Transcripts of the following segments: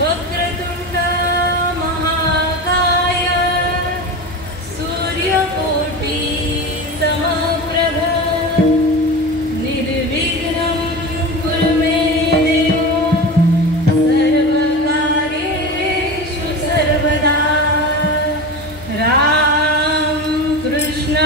वक्रतुंड महाकाय सूर्यकोटि समप्रभ निर्विघ्नं कुरु मे देव सर्वकार्येषु सर्वदा राम कृष्ण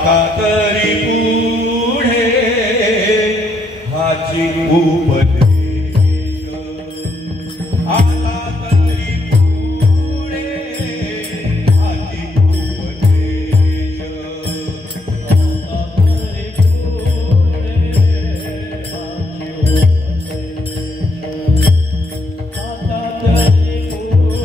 आता तरी पुढे हाची उपदेश, आता तरी पुढे हाची उपदेश, आता तरी पुढे हाची उपदेश, आता तरी पुढे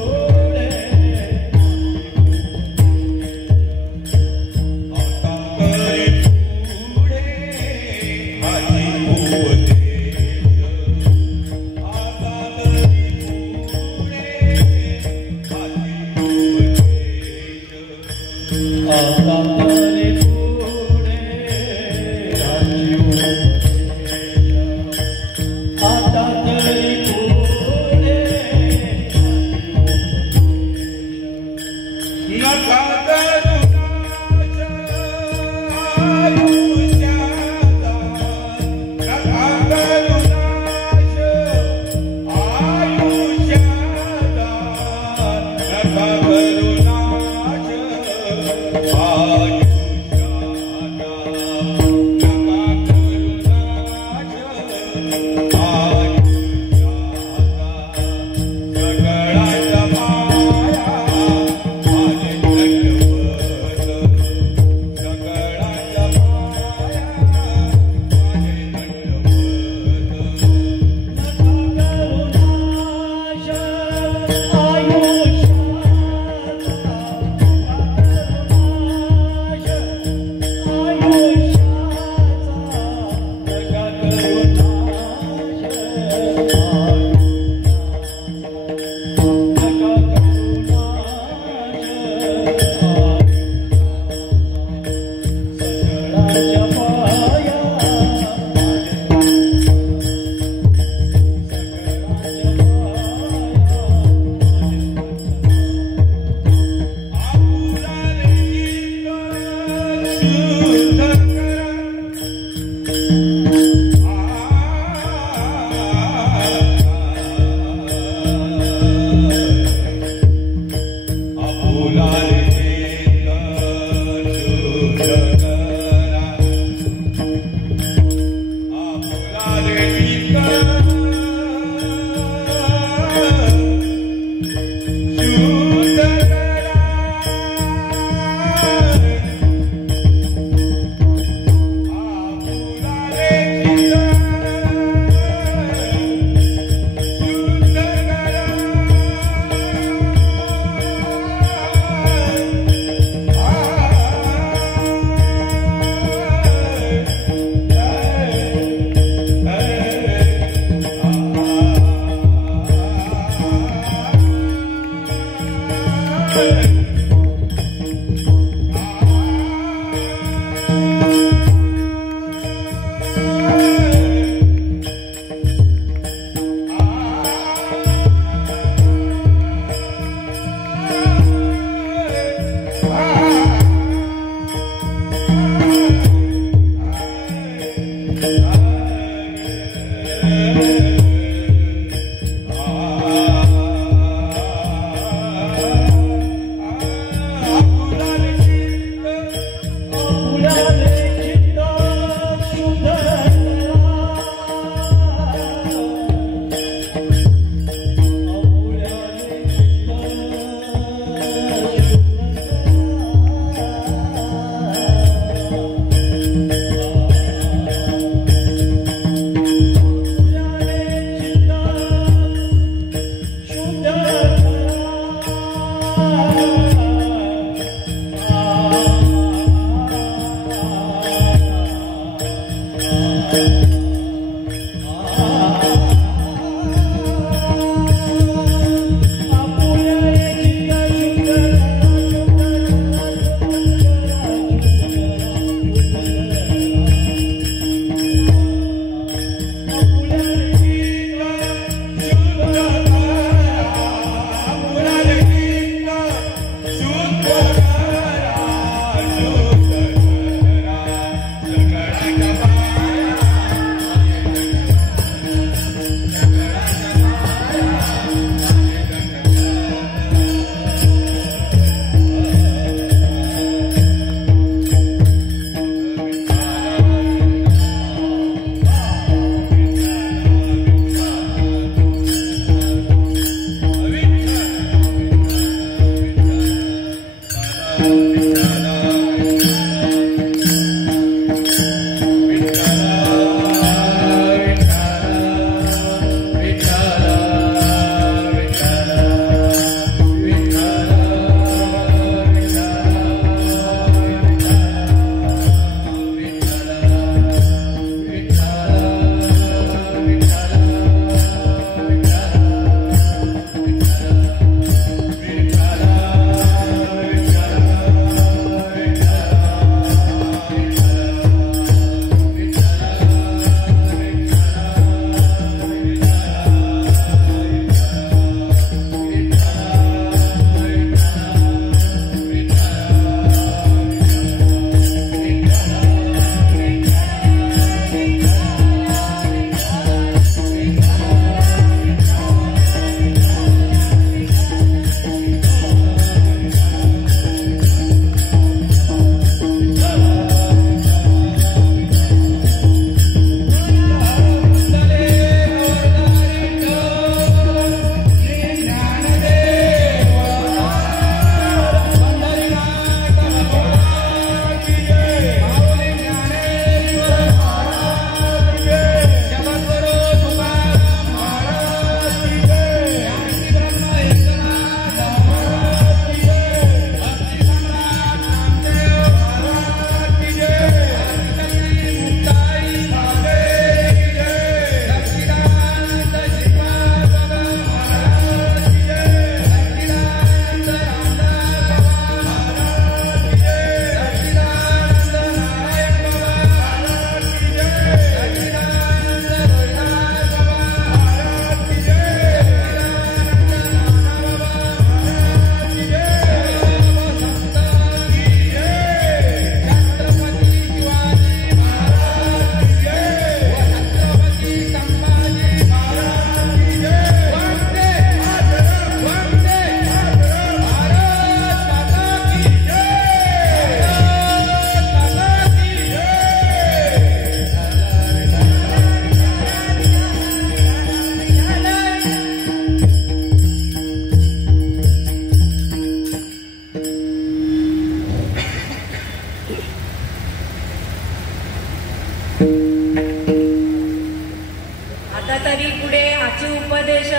आता तरी पुढे हाची उपदेश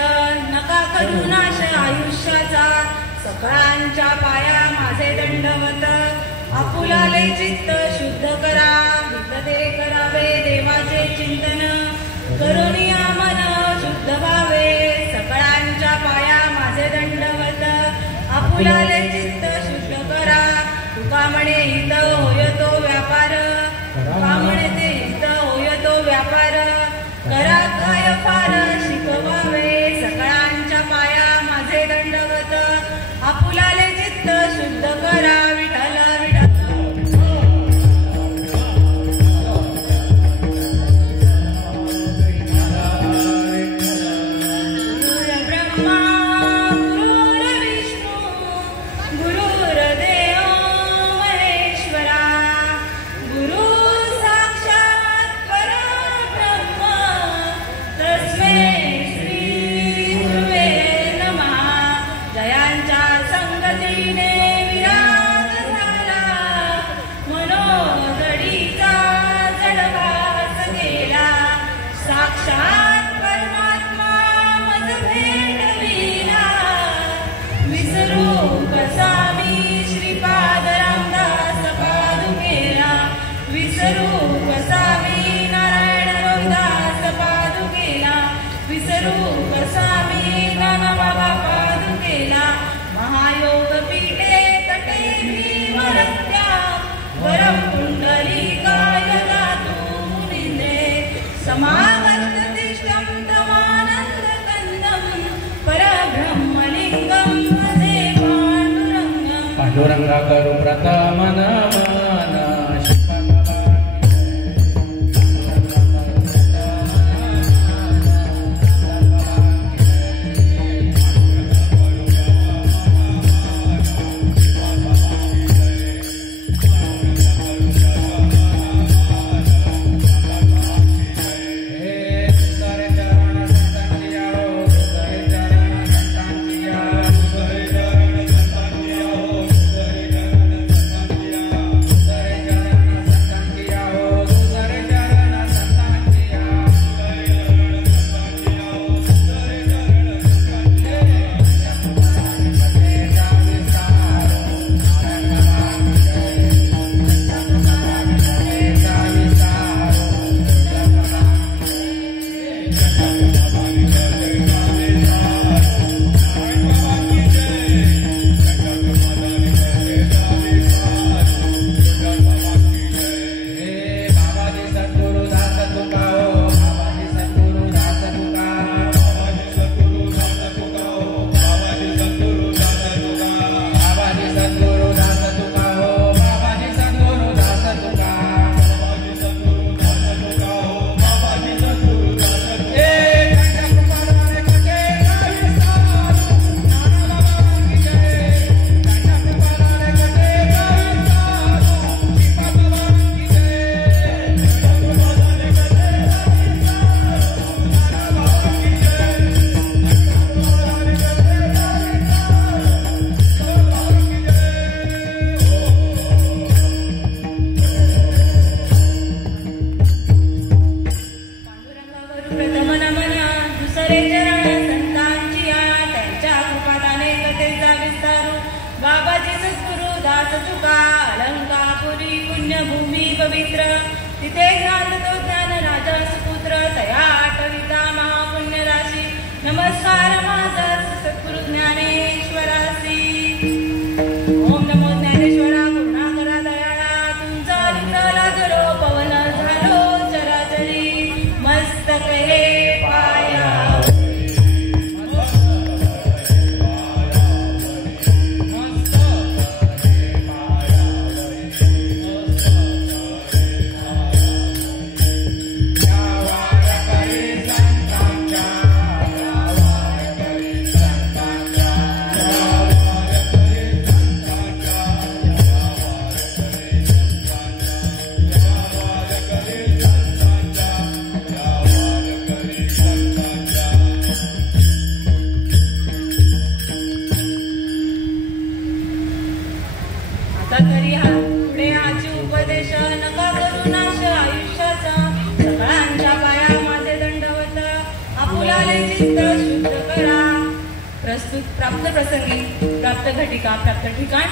नका करू नाश आयुष्याचा सकाळांच्या पाया माझे दंडवत आपुलाले चित्त शुद्ध करा हितते करावे देवाचे चिंतन करुणिया मन शुद्ध व्हावे सकाळांच्या पाया माझे दंडवत आपुलाले चित्त शुद्ध करा तुका म्हणे हित होय तो व्यापार तुका म्हणे ते हित होय तो व्यापार करा काय फार शिकवावे सकाळांच्या पाया माझे दंडवत आपुलाले चित्त शुद्ध करा विठ्ठल महायोग पीठे तटे भीमरत्या वरम पुंडलिकाय गातु मुनिंद्रे समावर्ततिष्ठं तमानन्दकन्दं परब्रह्मलिङ्गं भजे पाण्डुरङ्गं पांडुरंगा करू प्रथम नमन पुण्यभूमी पवित्र तिथे ज्ञान तो ज्ञान राजा सुपुत्र तया आठविता महापुण्य राशी नमस्कार माझा सद्गुरु ज्ञानेश्वरासी. ओम नमो ज्ञानेश्वरा करुणाकरा दयाळा तुमचा विठ्ठला जरो पवन झालो चराचरी मस्तक हे पाया. प्राप्त प्रसंगी प्राप्त घटिका प्राप्त ठिकाण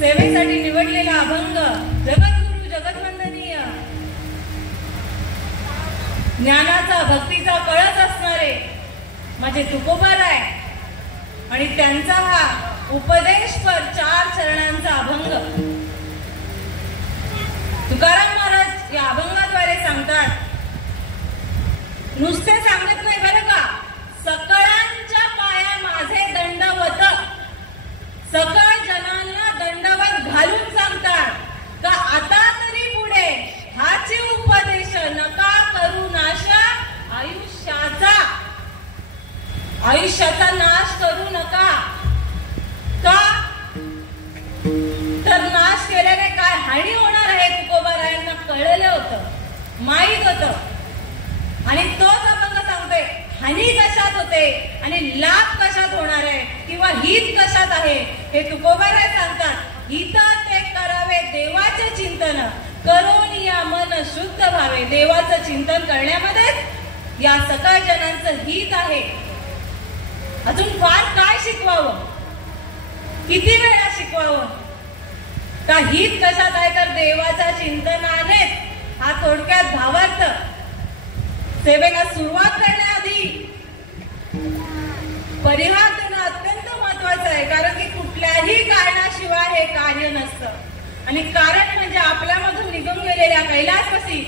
सेवेसाठी निवडलेला अभंग जगद्गुरु जगद्वंदनीय ज्ञानाचा भक्तीचा कळस असणारे माझे तुकोबार आहे आणि त्यांचा हा उपदेशपर 4 चरणांचा अभंग. तुकाराम महाराज या अभंगाद्वारे सांगतात, नुसते सांगत नाही बरं का, सकळांच्या पाया माझे दंडवत, सकळ जनांना दंडवत घालून सांगतात का आता तरी पुढे हाची उपदेश नका करू नाश आयुष्याचा नाश करू नका. का तर नाश केल्याने काय हानी होणार आहे तुकोबारायांना कळलेलं होतं, माहीत होतं. आणि तोच अभंग सांगतोय हानी कशात होते आणि लाभ कशात होणार आहे किंवा हित कशात आहे हे तुकोबाराय सांगतात. हित ते करावे देवाचे चिंतन करून या मन शुद्ध व्हावे. देवाचं चिंतन करण्यामध्ये या सकळ जनांचं हित आहे. अजून फार काय शिकवावं, किती वेळा शिकवावं. का हित कशात आहे तर देवाच्या चिंतनाने. हा थोडक्यात भावार्थ. सेवेला सुरुवात करण्याआधी परिहार देणं अत्यंत महत्वाचं आहे, कारण की कुठल्याही कारणाशिवाय हे कार्य नसतं. आणि कारण म्हणजे आपल्यामधून निघून गेलेल्या कैलासवासी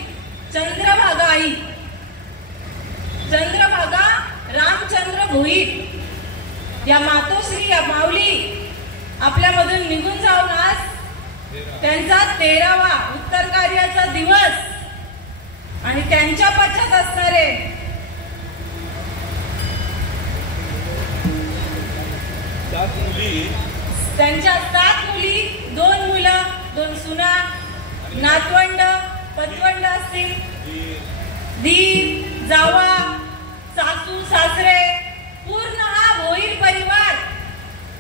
चंद्रभागा आई, चंद्रभागा रामचंद्र भोईर या मातोश्री या माऊली आपल्यामधून निघून जाऊन आज त्यांचा 13वा उत्तर कार्याचा दिवस. आणि त्यांच्या पश्चात असणारे त्यांच्या 7 मुली, 2 मुलं, 2 सुना, नातवंड पतवंड असतील, दीर जावा, सासू सासरे, पूर्ण हा भोईर परिवार.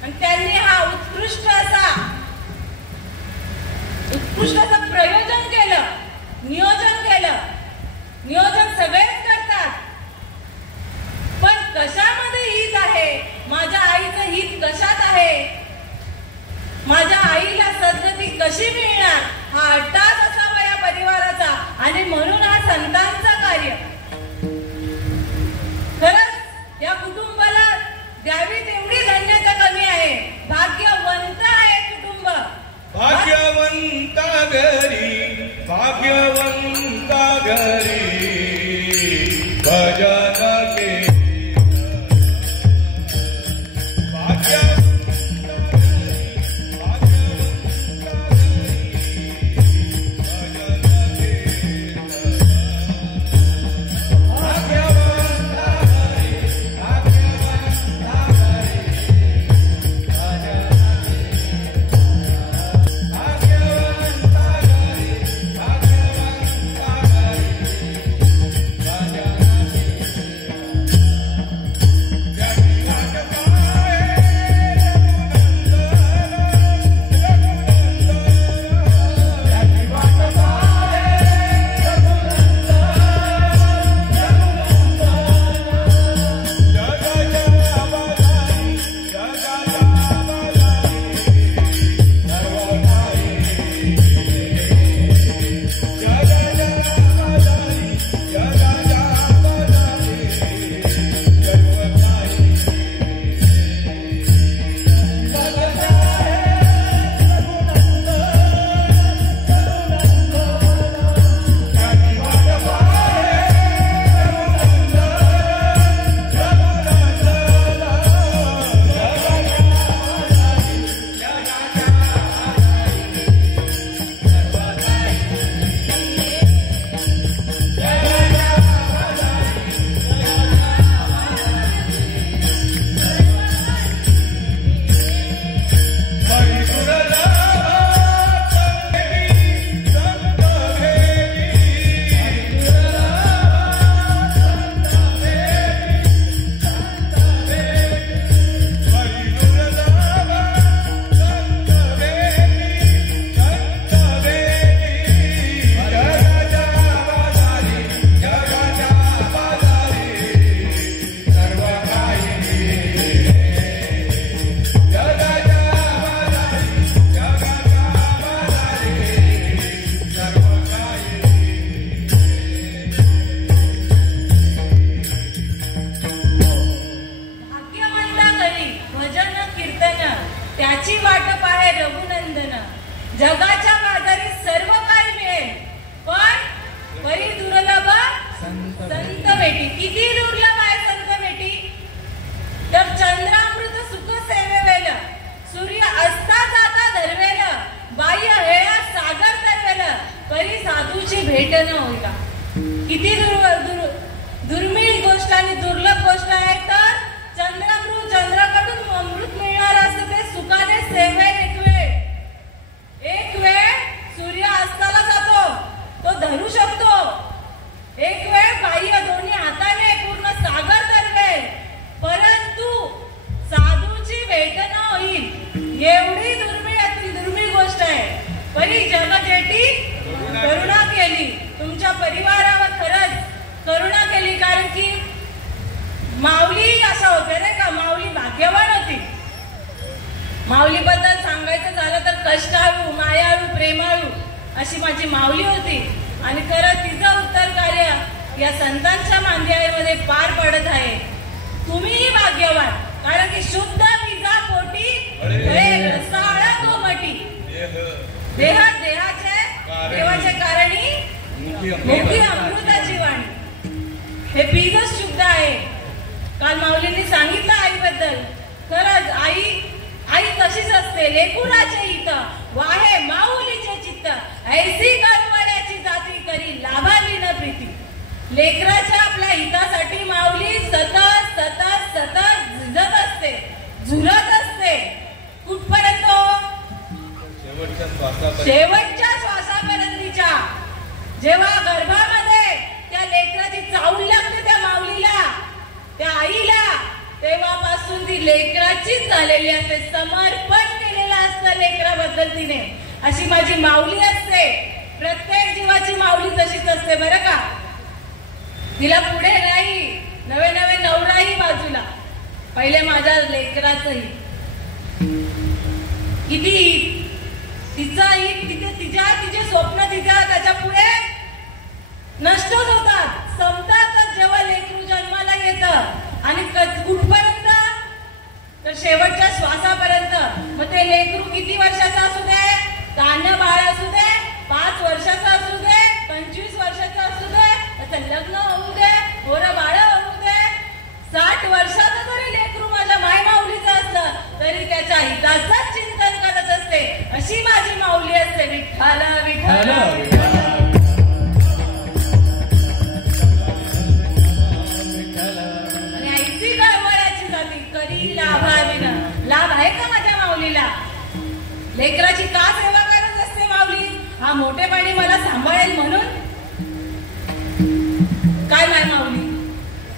आणि त्यांनी हा उत्कृष्ट असं प्रयोजन केलं, नियोजन केलं. नियोजन सगळेच करतात, पण कशामध्ये हित आहे, माझ्या आईचं हित कशात आहे, माझ्या आईला सद्गती कशी मिळणार, हा अट्टाच असावा या परिवाराचा. आणि म्हणून हा संतांचा कार्य. खरंच या कुटुंबाला द्यावी तेवढी धन्यता कमी आहे. भाग्यवंत आहे कुटुंब, भाग्यवंत घरी, भाग्यवंत घरी भजन के भेटणं होईला. किती दुर्मिळ गोष्ट आणि दुर्लभ गोष्ट आहे. तर चंद्राकडून अमृत मिळणार असतं ते सुखाने सेवेल. एक वेळ सूर्य अस्ताला जातो, तो धरू शकतो. एक वेळ बाह्य दोन्ही हाताने पूर्ण सागर तरवेल, परंतु साधूची भेट न होईल. एवढी दुर्मिळ गोष्ट आहे. परी जगजेठी करुणा केली, तुमच्या परिवारावर खरंच करुणा केली. कारण की माऊली असं होते नाही का, माऊली भाग्यवान होती. माऊलीबद्दल सांगायचं झालं तर कष्टाळू, मायाळू, प्रेमाळू अशी माझी माऊली होती. आणि खरं तिचं उत्तर कार्य या संतांच्या मांदियाळीमध्ये पार पडत आहे. तुम्हीही भाग्यवान, कारण की शुद्ध विजा पोटी रसाळ कोमटी, देवाचे कारणी मुखी अमृताची वाणी. हे बीजच शुद्ध आहे. काल माऊलींनी सांगितलं आईबद्दल. खरंच आई तशीच असते. लेकुराचे हित वाहे माऊलीचे चित्त, ऐसी कळवळ्याची जाती करी लाभावी न प्रीती. लेकराच्या आपल्या हितासाठी माऊली सतत सतत सतत झुंजत असते, झुलत असते. कुठपर्यंत? शेवटच्या श्वासापर्यंतच्या. जेव्हा गर्भामध्ये त्या लेकराची चावल लागते त्या माऊलीला, त्या आईला, तेव्हापासून ती लेकराचीच झालेली असते. समर्पण केलेलं असतं लेकराबद्दल तिने. अशी माझी माऊली असते. प्रत्येक जीवाची माऊली तशीच असते बरं का. तिला पुढे नाही, नवे नवे नवराही बाजूला, पहिले माझ्या लेकराचंही. किती तिचे स्वप्न त्याच्या पुढे नष्टच होतात, संपतात जेव्हा लेकरू जन्माला येतं. आणि कुठपर्यंत? तर शेवटच्या श्वासापर्यंत. मग ते लेकरू किती वर्षाचं असू दे, तान्य बाळ असू दे, 5 वर्षाचं असू दे, 25 वर्षाचं असू दे, त्याचं लग्न होऊ दे, पोरं बाळ होऊ दे, 60 वर्षाचं जरी लेकरू माझ्या मायमाऊलीचं असलं तरी त्याच्या हिताचंच चिंतन करत असते. अशी माझी माऊली असते. विठ्ठल विठ्ठल आणि ऐसी कळवळ्याची जाती करी लाभाविन. लाभ आहे का माझ्या माऊलीला? लेकराची का सेवा करत असते माऊली? हा मोठेपणी मला सांभाळेल म्हणून. काय माय माऊली,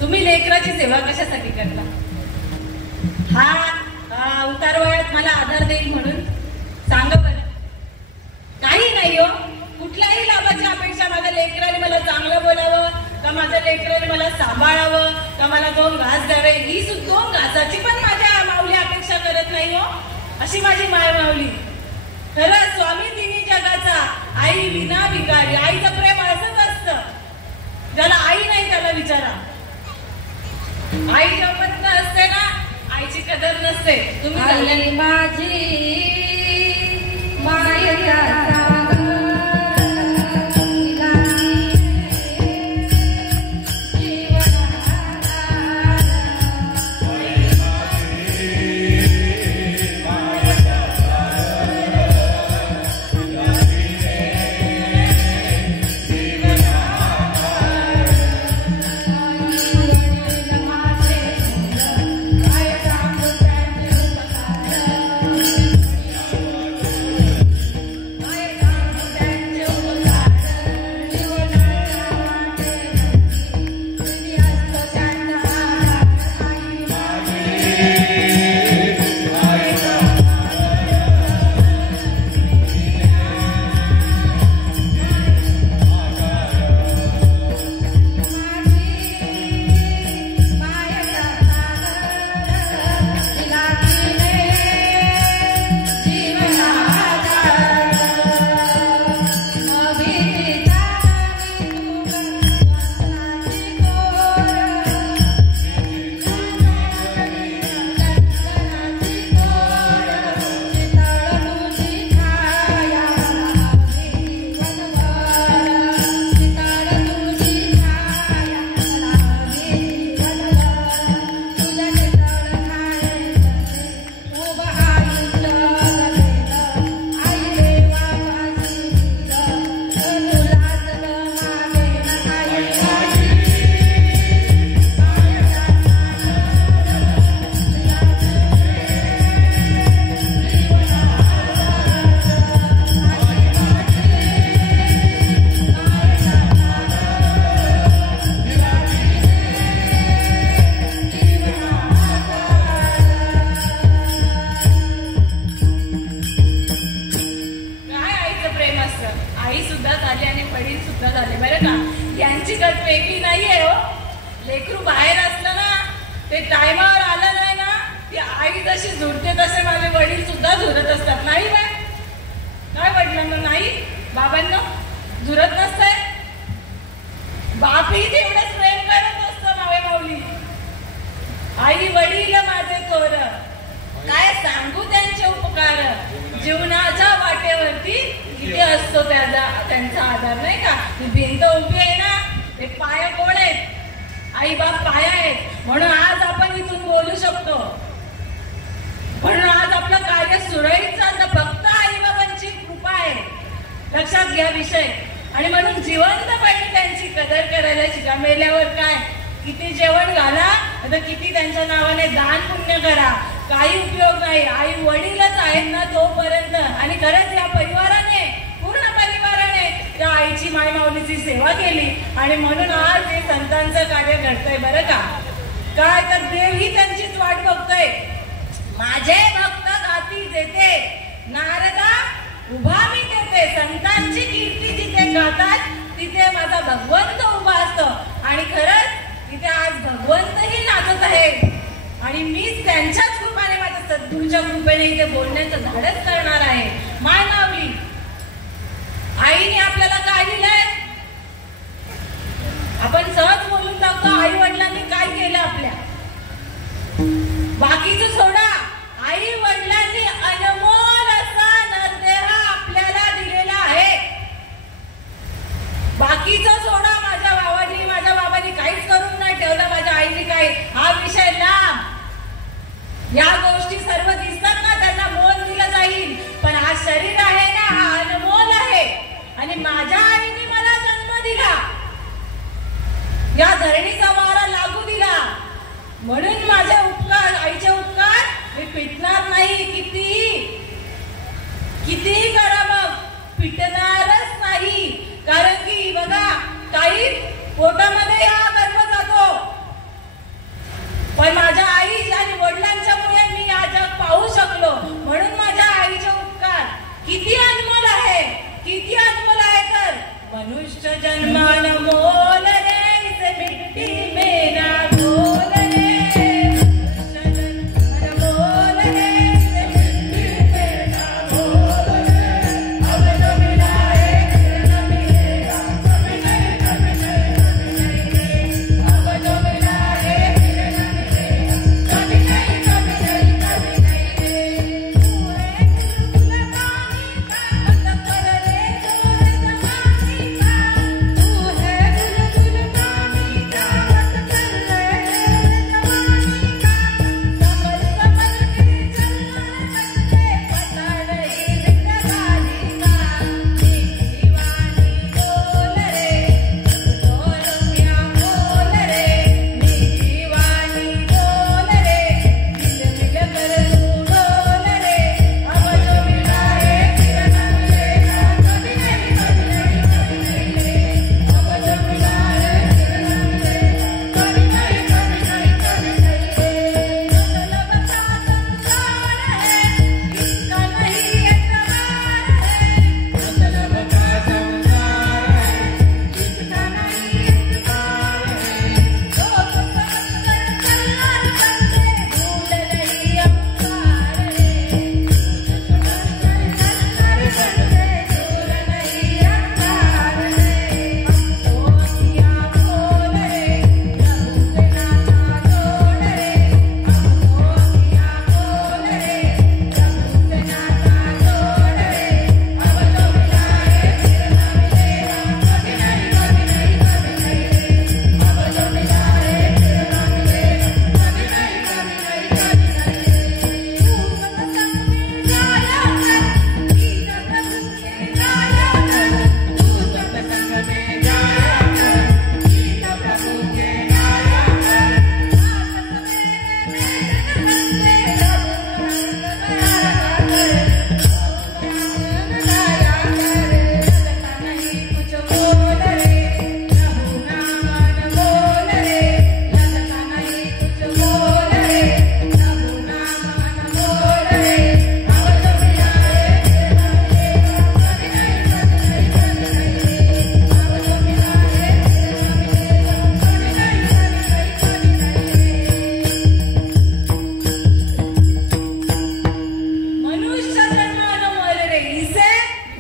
तुम्ही लेकराची सेवा कशासाठी करता? हा उतार वयात मला आधार देईल म्हणून? सांगा बरं. काही नाही हो. कुठल्याही लाभाची अपेक्षा. माझ्या लेकराने मला चांगलं बोलावं, का माझ्या लेकराने मला सांभाळावं, का मला 2 घास द्यावे, ही 2 घासाची पण माझ्या माऊली अपेक्षा करत नाही हो. अशी माझी माय माऊली. खरं स्वामी तिन्ही जगाचा, आई विना विकारी. आईचं प्रेम असंच असतं. ज्याला आई नाही त्याला विचारा. आई जोपर्यंत असते ना, आईची कदर नसते. तुम्ही माझी माया असं आई सुद्धा झाली आणि वडील सुद्धा झाले बरं का. यांची गत वेगळी नाहीये हो. लेकरू बाहेर असलं ना ते टायमावर आलं नाही ना ती आई जशी झुरते तसे माझे वडील सुद्धा झुरत असतात. नाही बाय काय वडिलांना नाही बाबांना झुरत नसतंय. बापही तेवढंच प्रेम करत असतं मावे माऊली. आई वडील माझे थोर काय सांगू त्यांचे उपकार. जीवनाच्या वाटेवरती किती असतो त्यांचा आधार नाही का. ती भिंत उभी आहे ना ते पाय कोण आहेत. आई बाप पाया आहेत म्हणून आज आपण इथून बोलू शकतो. म्हणून आज आपलं कार्य सुरळीत चालतं फक्त आई बाबांची कृपा आहे. लक्षात घ्या विषय. आणि म्हणून जिवंतपणे त्यांची कदर करायला शिका. मेल्यावर काय किती जेवण घाला तर किती त्यांच्या नावाने दान पुण्य करा काही उपयोग नाही. आई वडीलच आहेत ना तोपर्यंत. आणि खरंच या परिवाराने पूर्ण परिवाराने त्या आईची माय माऊलीची सेवा केली आणि म्हणून आज हे संतांचं कार्य घडतंय बरं का. काय तर देवही त्यांचीच वाट बघतोय. माझे भक्त गाती देते नारदा उभा मी देते. संतांची कीर्ती जिथे गातात तिथे माझा भगवंत उभा असतो. आणि खरंच तिथे आज भगवंतही नाचत आहे. आणि मीच त्यांच्याच कृपाने माझ्या सद्गुरूच्या कृपेने इथे बोलण्याचं धाडस करणार आहे. माय माऊली आईने आपल्याला काय दिलंय आपण सहज बोलून टाकतो. आई वडिलांनी काय केलं आपल्या. बाकीचं सोडा. आई वडिलांनी अनमोल असा नरदेह आपल्याला दिलेला आहे. बाकीचं सोडा. माझ्या बाबांनी काहीच करून नाही ठेवलं. माझ्या आईने काही हा विषय लांब. या गोष्टी सर्व दिसतात ना त्यांना मोल दिलं जाईल. पण हा शरीर आहे ना हा अनमोल आहे. आणि माझ्या आईने मला जन्म दिला. या धरणीचा वारा लागू दिला म्हणून माझे उपकार आईचे उपकार मी पिटणार नाही. किती करा मग पिटणारच नाही. कारण की बघा काही पोटामध्ये हा गर्भ जातो पण माझ्या आई आणि वडिलांच्यामुळे मी हा जग पाहू शकलो. म्हणून माझ्या आईचे उपकार किती अनमोल आहे. किती अनमोल आहे तर मनुष्य जन्मान मोल रे इसे मिट्टी में ना घोल रे. तू है बुलबुल पानी का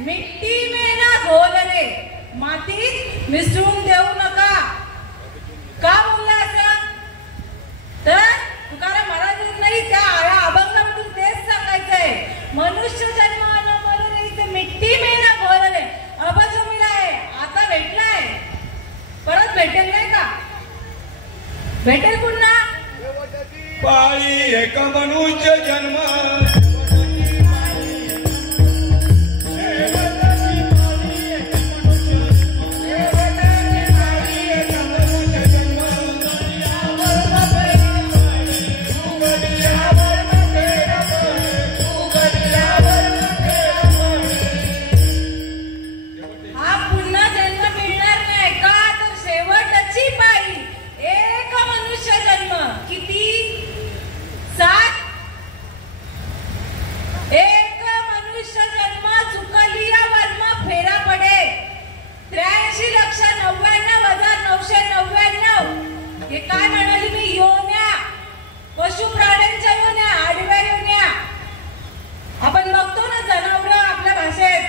मिट्टी में ना घोल रे, मातीत मिसळून देऊ नका. का बोलला असं? तर तुकाराम महाराजांनाही त्या आळा अभंगामधून तेच सांगायचंय. मनुष्य जन्म ते मिट्टी में ना घोल रे. अब जो मिला आहे आता भेटलाय, परत भेटेल नाही का? भेटेल पुन्हा. पायी एक मनुष्य जन्म काय म्हणाली मी? योन्या, पशु प्राण्यांच्या योन्या, आडव्या योन्या. आपण बघतो ना जनावरं आपल्या भाषेत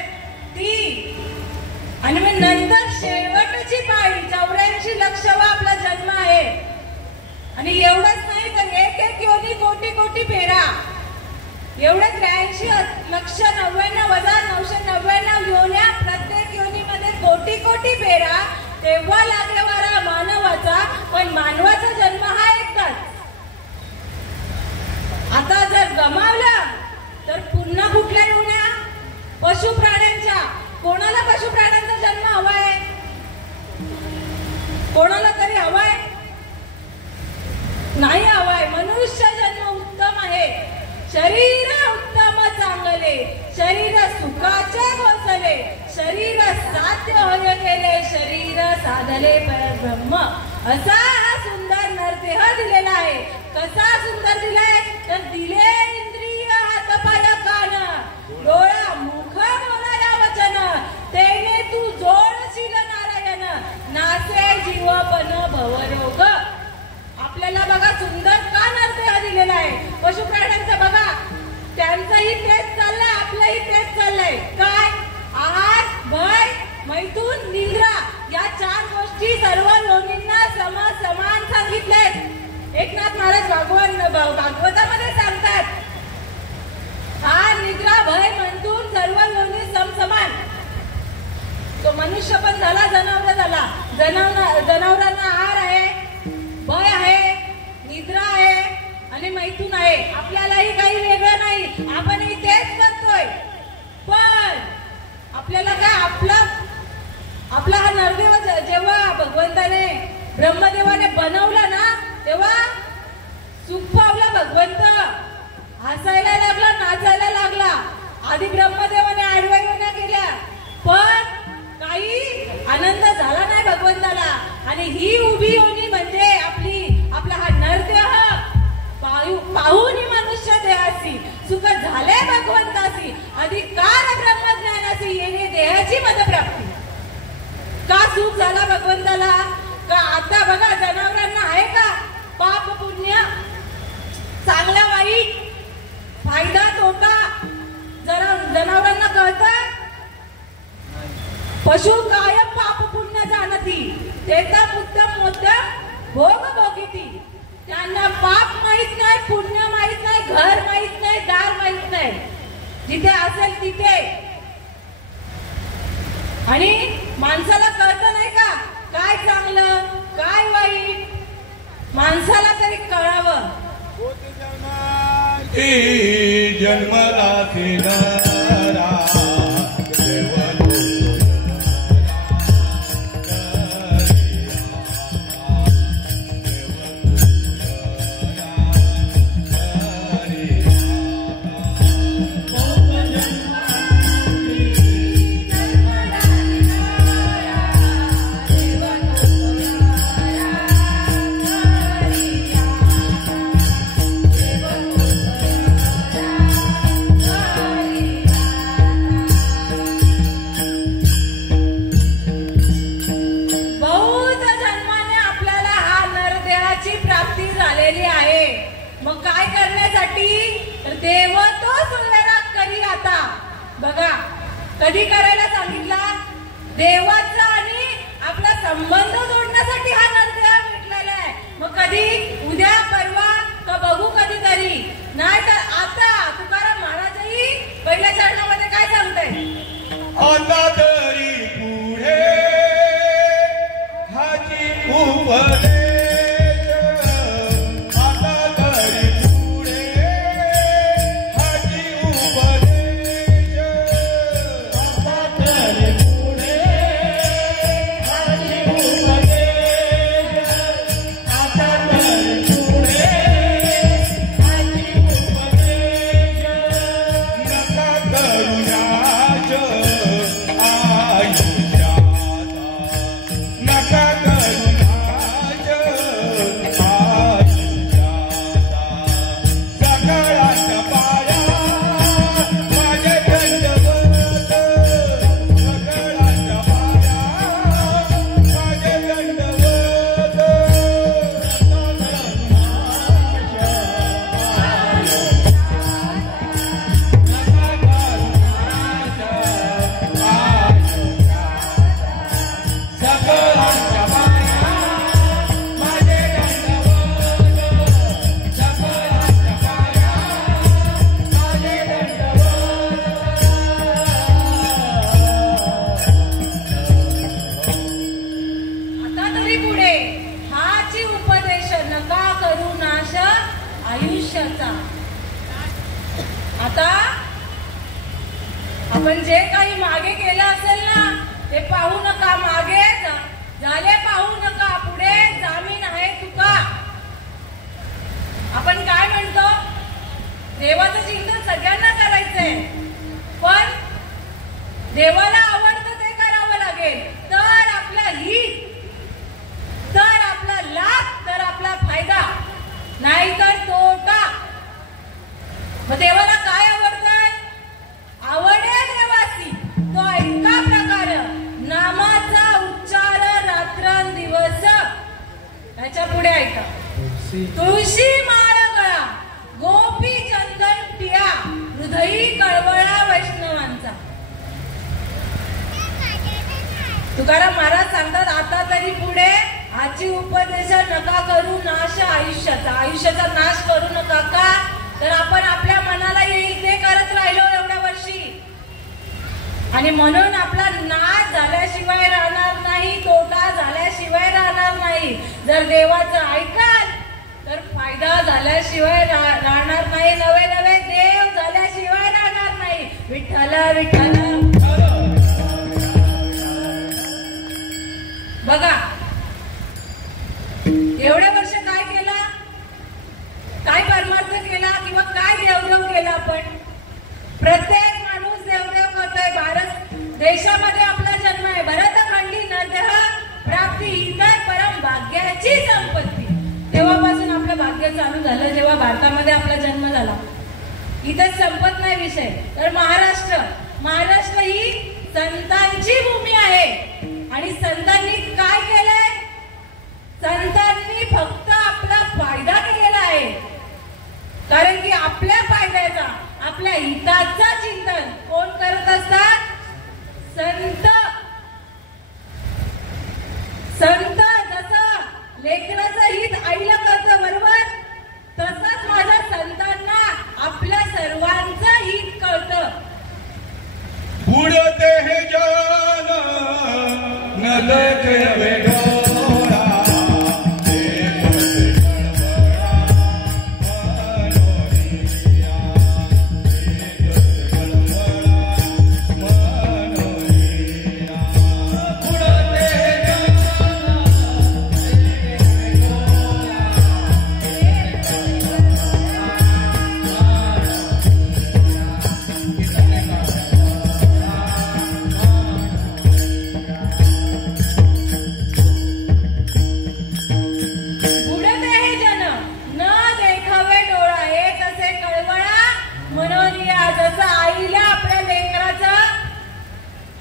ती. आणि मग नंतर शेवटची पाळी 84 लक्ष वा आपला जन्म आहे. आणि एवढंच नाही तर एक एक योनी कोटी कोटी फेरा. एवढे 83 लक्ष 99,999 योन्या, प्रत्येक योनीमध्ये कोटी कोटी फेरा. तेव्हा लागेल वारा मानवाचा. पण मानवाचा जन्म हा एकदाच. आता जर गमावलं तर पुन्हा कुठल्या योन्या? पशु प्राण्यांच्या. कोणाला पशु प्राण्यांचा जन्म हवाय? कोणाला तरी हवाय? नाही हवाय. मनुष्य जन्म उत्तम आहे. शरीर उत्तम चांगले, शरीर सुखाचे घोसले, शरीर साध्य होय केले, शरीर साधले परब्रह्म. असा हा सुंदर नरदेह दिलेला आहे. कसा सुंदर दिलाय? तर दिले इंद्रिय हात पाय कान, डोळा मुख बोलाया वचन, तेने तू जोडशील नारायण, नासे जीवपन भवरोग. आपल्याला बघा सुंदर का नरदेह दिलेला आहे. पशु प्राण्यांचा बघा, त्यांचंही तेच चाललंय, आपलंही तेच चाललंय. काय? आहार, भय, मैथून, निद्रा या 4 गोष्टी सर्व योनींना समान सांगितल्यात. एकनाथ महाराज भागवतामध्ये सांगतात, आहार, निद्रा, भय, मैथून सर्व योनी समान. तो मनुष्य पण झाला, जनावर झाला. जनावरांना आहार आहे, भय आहे, निद्रा आहे आणि मैथून आहे. आपल्यालाही काही वेगळं नाही, आपणही तेच करतोय. पण आपल्याला काय आपला हा नरदेव जेव्हा भगवंताने ब्रह्मदेवाने बनवला ना, तेव्हा सुख पावला भगवंत. हसायला लागला, नाचायला लागला. आधी ब्रह्मदेवाने आडव्या योन्या केल्या, पण काही आनंद झाला नाही भगवंताला. आणि ही उभी योनी म्हणजे आपला हा नरदेह पाहून मनुष्य देहासी सुख झाले भगवंतासी, अधिकार ब्रह्मज्ञानासी येणे देहाची मदप्राप्ती. का सुख झाला भगवंताला? का आता बघा जनावरांना आहे का पाप पुण्य, चांगला वाईट, फायदा तोटा जनावरांना कळतं? पशु कायम पाप पुण्य जाणती, तेता मुद्दम भोग भोगिती. त्यांना पाप माहित नाही, पुण्य माहित नाही, घर माहित नाही, दार माहित नाही. जिथे असेल तिथे. आणि माणसाला कळतं नाही का काय चांगलं काय वाईट? माणसाला तरी कळावं. जन्मला फिरणारा कधी करायला सांगितला? देवाचा आणि आपला संबंध जोडण्यासाठी हा नरदेह भेटलेला आहे. मग कधी? उद्या, परवा का बघू कधीतरी? नाही तर आता तुकाराम महाराजही पहिल्या चरणामध्ये काय सांगताय? आता तरी पुढे हाची उपदेश, आता तरी पुढे हाची उपदेश, आता तरी पुढे हाची उपदेश, आता तरी पुढे हाची उपदेश. नका करुणाच नका करुणाच सकाळाच्या पाया माझे दंडवत, सकाळाच्या पाया माझे दंडवत. आता तरी पुढे हाची उपदेश, नका करू नाश आयुष्याचा. आता आपण जे काही मागे केलं असेल ना ते पाहू नका. मागे झाले पाहू नका, पुढे जामीन आहे तुका. आपण काय म्हणतो? देवाचं चिंतन सगळ्यांना करायचंय, पण देवाला आवडतं ते करावं लागेल. तर आपलं हित, तर आपला लाभ, तर आपला फायदा, नाही तर तोटा. मग देवाला काय आवडतंय? आवडे देवासी तो ऐका प्रकार, नामाचा उच्चार रात्रंदिवस. त्याच्या पुढे ऐका. तुळशी माळ गळा, गोपी चंदन पिया, हृदयी कळवळा वैष्णवांचा. तुकाराम महाराज सांगतात, आता तरी पुढे आजची उपदेश, नका करू नाश आयुष्याचा. आयुष्याचा नाश करू नका. का? तर आपण आपल्या मनाला येईल ते करत राहिलो एवढ्या वर्षी, आणि म्हणून आपला नाश झाल्याशिवाय राहणार नाही, तोटा झाल्याशिवाय राहणार नाही. जर देवाचं ऐकाल तर फायदा झाल्याशिवाय राहणार नाही, नवे नवे देव झाल्याशिवाय राहणार नाही. विठ्ठल विठ्ठल. बघा एवढ्या वर्ष काय केला, काय परमार्थ केला, किंवा काय देवदेव केला. आपण प्रत्येक माणूस देवदेव करतोय. भारत देशामध्ये आपला जन्म आहे. भरतखंडी नरदेह प्राप्ती ही तर परम भाग्याची संपत्ती. तेव्हापासून आपलं भाग्य चालू झालं जेव्हा भारतामध्ये आपला जन्म झाला. इथंच संपत नाही विषय. तर महाराष्ट्र ही संतांची भूमी आहे. आणि संतांनी काय केलंय? संतांनी फक्त आपला फायदा केलेला आहे. कारण की आपल्या फायद्याचा, आपल्या हिताचा चिंतन कोण करत असतात? संत. संत जसं लेकराचं हित आईला करतं, बरोबर, तसंच माझ्या संतांना आपल्या सर्वांचं हित कळतं. बुडते हे जन न देखे वेडोरा,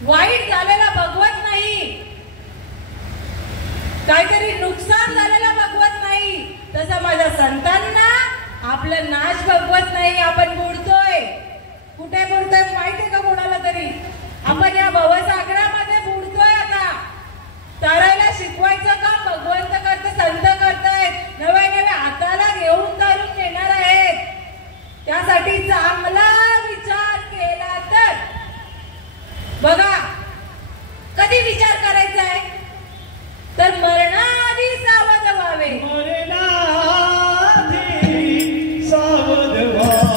वाईट झालेला बघवत नाही, काहीतरी नुकसान झालेला बघवत नाही, तसं माझ्या संतांना आपलं नाश बघवत नाही. आपण बुडतोय, कुठे बुडतोय माहितीये का कोणाला तरी? आपण या भवसागरामध्ये बुडतोय आता. तरायला शिकवायचं काम भगवंत करत, संत करतायत, नव्या नव्या हाताला घेऊन धरून नेणार आहेत. त्यासाठी चांगला विचार केला तर बघा, कधी विचार करायचा आहे तर मरणाआधी सावध व्हावे. मरणाआधी सावध व्हावे.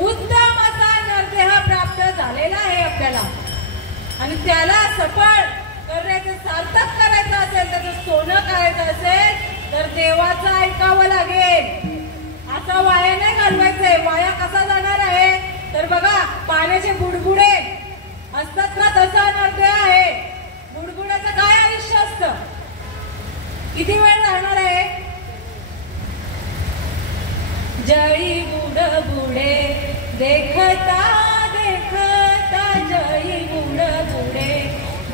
उत्तम असा नरदेह प्राप्त झालेला आहे आपल्याला. आणि त्याला सफळ करायचं, सार्थक करायचं असेल, त्याचं सोनं करायचं असेल तर देवाचं ऐकावं लागेल. असा वाया नाही घालवायचंय. वाया कसा जाणार आहे तर बघा, पाण्याचे बुडबुडे असतात ना, तसा नरदेह आहे. बुडबुड्याचं काय आयुष्य असतं, किती वेळ राहणार आहे. जळी बुड बुडे देखता देखता, जळी बुड बुडे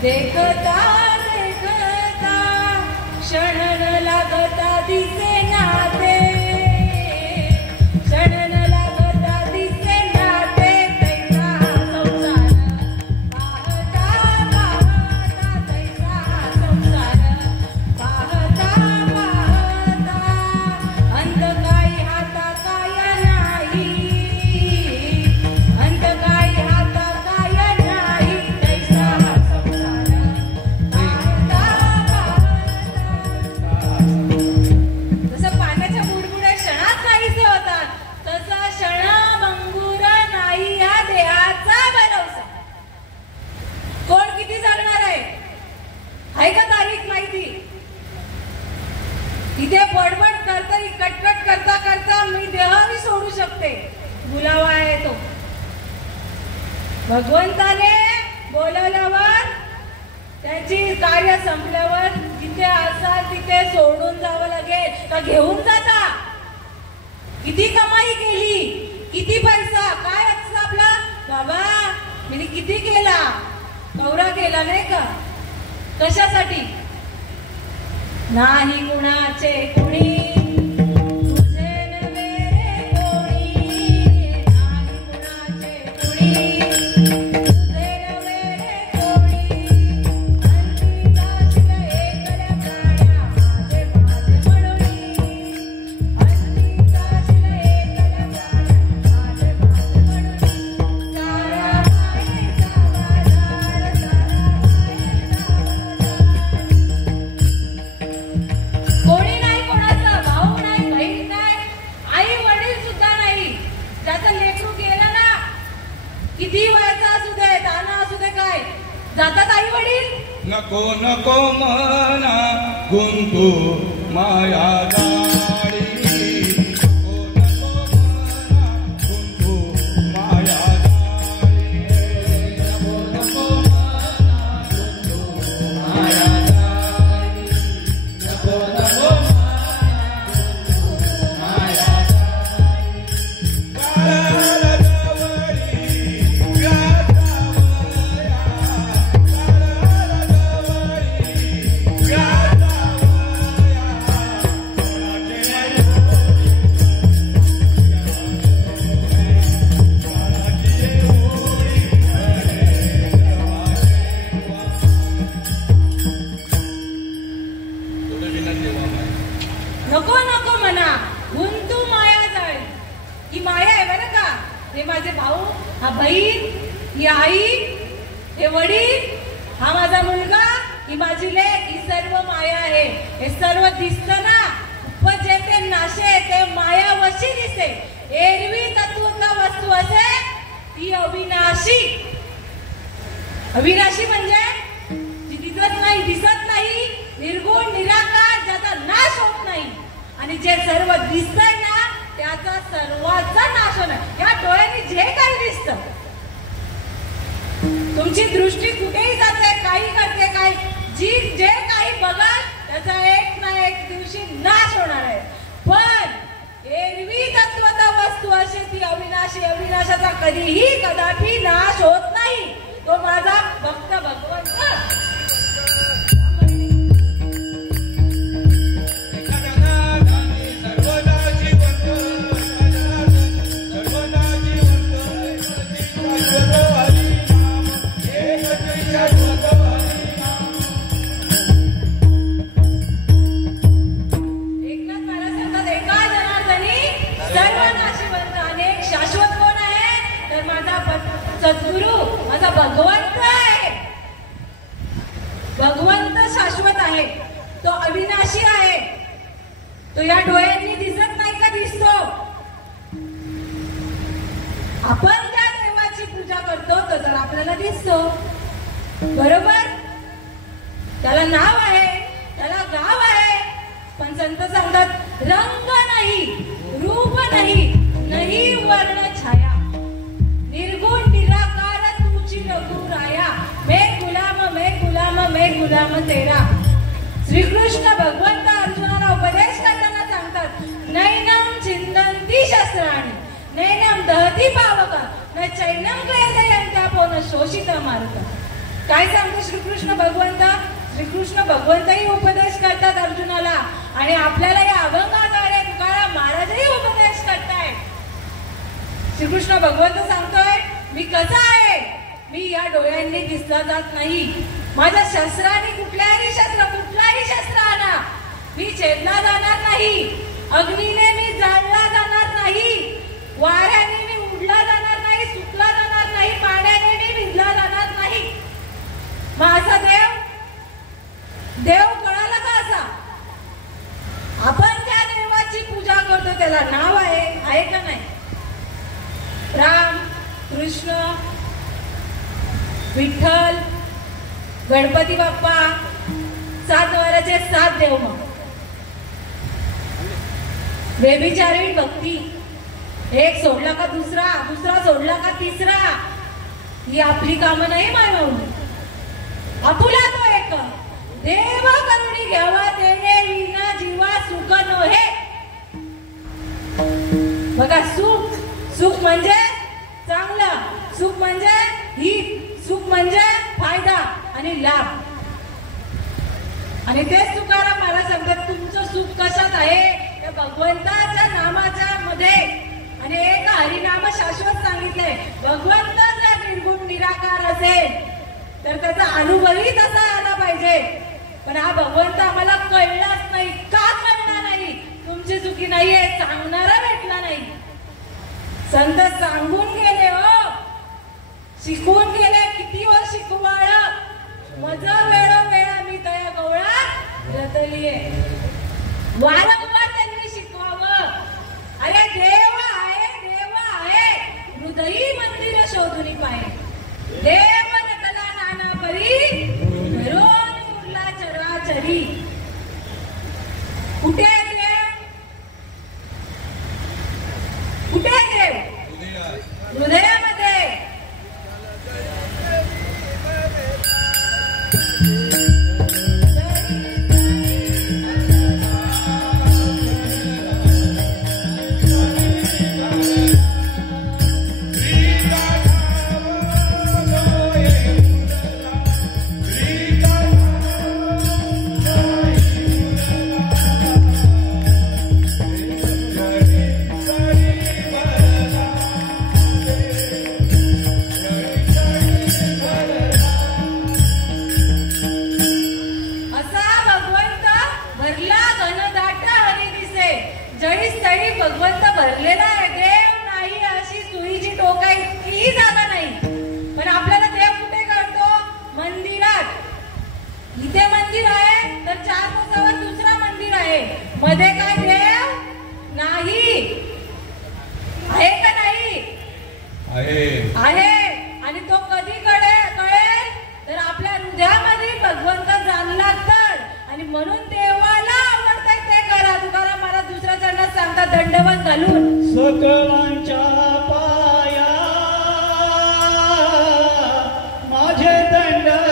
देखता देखता, क्षण न लागता दिसे नाते, क्षण न लागता दिसे नाते, तैसा संसार पाहता पाहता, तैसा संसार पाहता पाहता, अंत काही हाता काय नाही, अंत काही हाता काय नाही, तैसा संसार पाहता पाहता. जसं पाण्याच्या बुडबुड्या क्षणात नाहीसे होतात, तसा क्षणभंगुर नाही या देहाचा भरवसा. कोण किती जगणार आहे का तारीख माहिती. इथे बडबड करता, कटकट करता करता मी देहही सोडू शकते. बुलावा आहे तो भगवंताने बोलवल्यावर, त्याची कार्य संपल्यावर जिथे असाल तिथे सोडून जावं लागेल. का घेऊन जाता, किती कमाई केली, किती पैसा, काय असतं आपला, बाबा मी किती केला, कवरा केला नाही का, कशासाठी. नाही कुणाचे कुणी, तुझे नव्हे रे कोणी, नाही कुणाचे कुणी, तुझे नव्हे रे कोणी, अंती जाशील एकल्या प्राण्या माझे माझे म्हणून, अंती जाशील एकल्या प्राण्या माझे माझे म्हणून, सारा आहे सावधान, सारा आहे सावधान. कोणी नाही, कोणाचा भाऊ नाही, बहीण नाही, आई वडील सुद्धा नाही. त्याचं लेकरू गेलं ना, किती वयाचा असू दे, ताना असू दे, काय जातात आई वडील. नको नको मना गुंतू माया दारी, नको नको मना गुंतू माया दारी, नको नको मना गुंतू माया दारी, नको नको मना गुंतू माया दारी. माझे भाऊ, हा बहीण, ही आई, हे वडील, हा माझा मुलगा, ही माझी लेक, ही सर्व माया आहे. हे सर्व दिसतं ना, उपजे ते नाशे ते माया वशी दिसे. एरवी तत्वता वस्तू असे ती अविनाशी. अविनाशी म्हणजे जी दिसत नाही, निर्गुण निराकार, ज्याचा नाश होत नाही. आणि जे सर्व दिसतंय ना त्याचा सर्वांचा नाश होणार. या डोळ्यांनी जे काही दिसतं, तुमची दृष्टी कुठेही जाते, काही करते, काही जे काही बघाल त्याचा एक ना एक दिवशी नाश होणार आहे. पण एरवी तत्वता वस्तू अशी ती अविनाशी. अविनाशाचा कधीही कदापि नाश होत नाही. तो माझा भक्त भगवंत. सद्गुरु माझा भगवंत आहे. भगवंत शाश्वत आहे, तो अविनाशी आहे. तो या डोळ्यांनी दिसत नाही का दिसतो. आपण त्या देवाची पूजा करतो तो तर आपल्याला दिसतो, बरोबर. त्याला नाव आहे, त्याला गाव आहे. पण संत सांगतात रंग नाही, रूप नाही, नाही वर्ण छाया, निर्गुण निराकार तुझी रघुराया. मैं गुलाम तेरा. श्रीकृष्ण भगवंत अर्जुनाला उपदेश करताना सांगतात नैनम चिंतन्ति शस्त्राणि नैनम दहती पावका न चैनम क्लेदयन्त्यापो न शोषित मारुता. काय सांगतो श्रीकृष्ण भगवंत. श्रीकृष्ण भगवंतही उपदेश करतात अर्जुनाला आणि आपल्याला या अभंगाद्वारे तुकाराम महाराजही उपदेश करतायत. श्रीकृष्ण भगवंत सांगतोय मी कसा आहे. मी या डोळ्यांनी दिसला जात नाही. माझ्या शस्त्राने कुठलाही शस्त्र आणा मी छेदला जाणार नाही. अग्नीने मी जाळला जाणार नाही. वाऱ्याने मी उडला जाणार नाही, सुकला जाणार नाही. पाण्याने मी भिजला जाणार नाही. मग असा देव कळाला का असा. आपण त्या देवाची पूजा करतो त्याला नाव आहे का नाही. राम, कृष्ण, विठ्ठल, गणपती बाप्पा, 7 वाराचे 7 देव. मग व्यभिचारी भक्ती, एक सोडला का दुसरा सोडला का तिसरा. ही आपली कामं नाही मानवली. आपुला तो एक देव करुणी घ्यावा तेने विना जीवा सुख नोहे. बघा सुख म्हणजे चांगलं, सुख म्हणजे हित, सुख म्हणजे फायदा आणि लाभ. आणि तेच तुकाराम मला सांगतात तुमचं सुख कशात आहे. त्या भगवंताच्या नामाच्या मध्ये. आणि एक हरिनाम शाश्वत सांगितलंय. भगवंत जर निर्गुण निराकार असेल तर त्याचा अनुभवही तसा आला पाहिजे. पण हा भगवंत आम्हाला कळलाच नाही. का कळला नाही. तुमची चुकी नाहीये, सांगणारा भेटला नाही. संत सांगून गेले हो, शिकवून गेले. किती वर शिकवाळ मज वेळोवेळा मी तया गवळा रतलीये. वारंवार त्यांनी शिकवावं. अरे देव आहे हृदयी मंदिर शोधून पाहे. देव नटला नाना परी घरोन उरला चराचरी. कुठे देव हृदयामध्ये. आहे आणि तो कधी कळेल तर आपल्या हृदयामध्ये भगवंत जाणला तर. आणि म्हणून देवाला आवडतंय ते करा. तुकाराम मला दुसऱ्या चरणात सांगतात दंडवत घालून सकलांच्या पाया माझे दंडवत.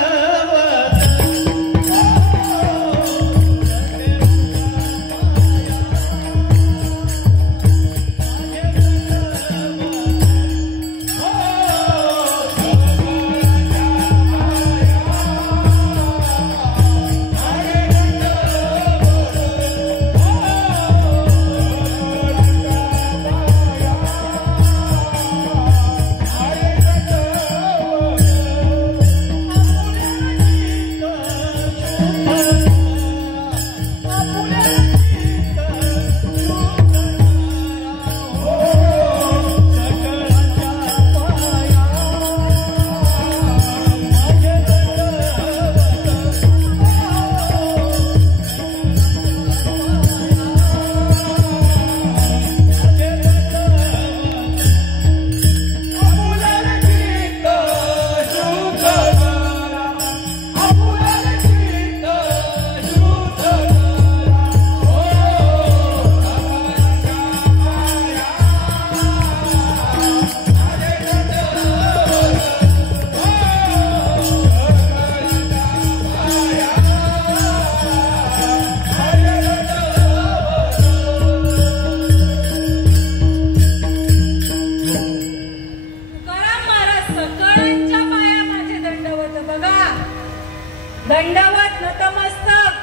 दंडवत नतमस्तक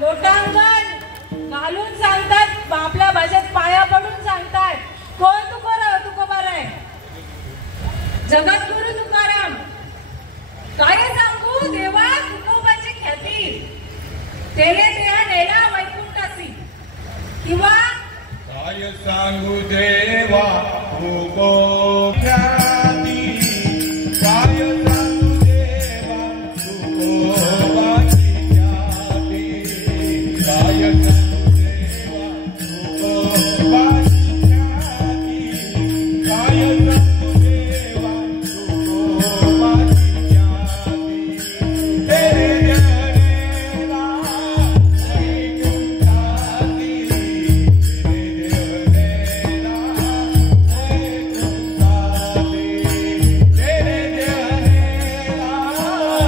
लोटांगण घालून सांगतात. आपल्या भाषेत पाया पडून सांगतात. कोण तुकोबार आहे? जगद्गुरु तुकाराम. काय सांगू देवा तुकोबाची ख्याती. तेने देहा नेला वैकुंठासी. किंवा काय सांगू देवा तुको ख्याती. काय सांगू देवा तुकोबाची ख्याती. काय सांगू देवा तुकोबाची ख्याती. काय सांगू देवा तुकोबाची ख्याती. तेरे देहनेला वैकुंठासी.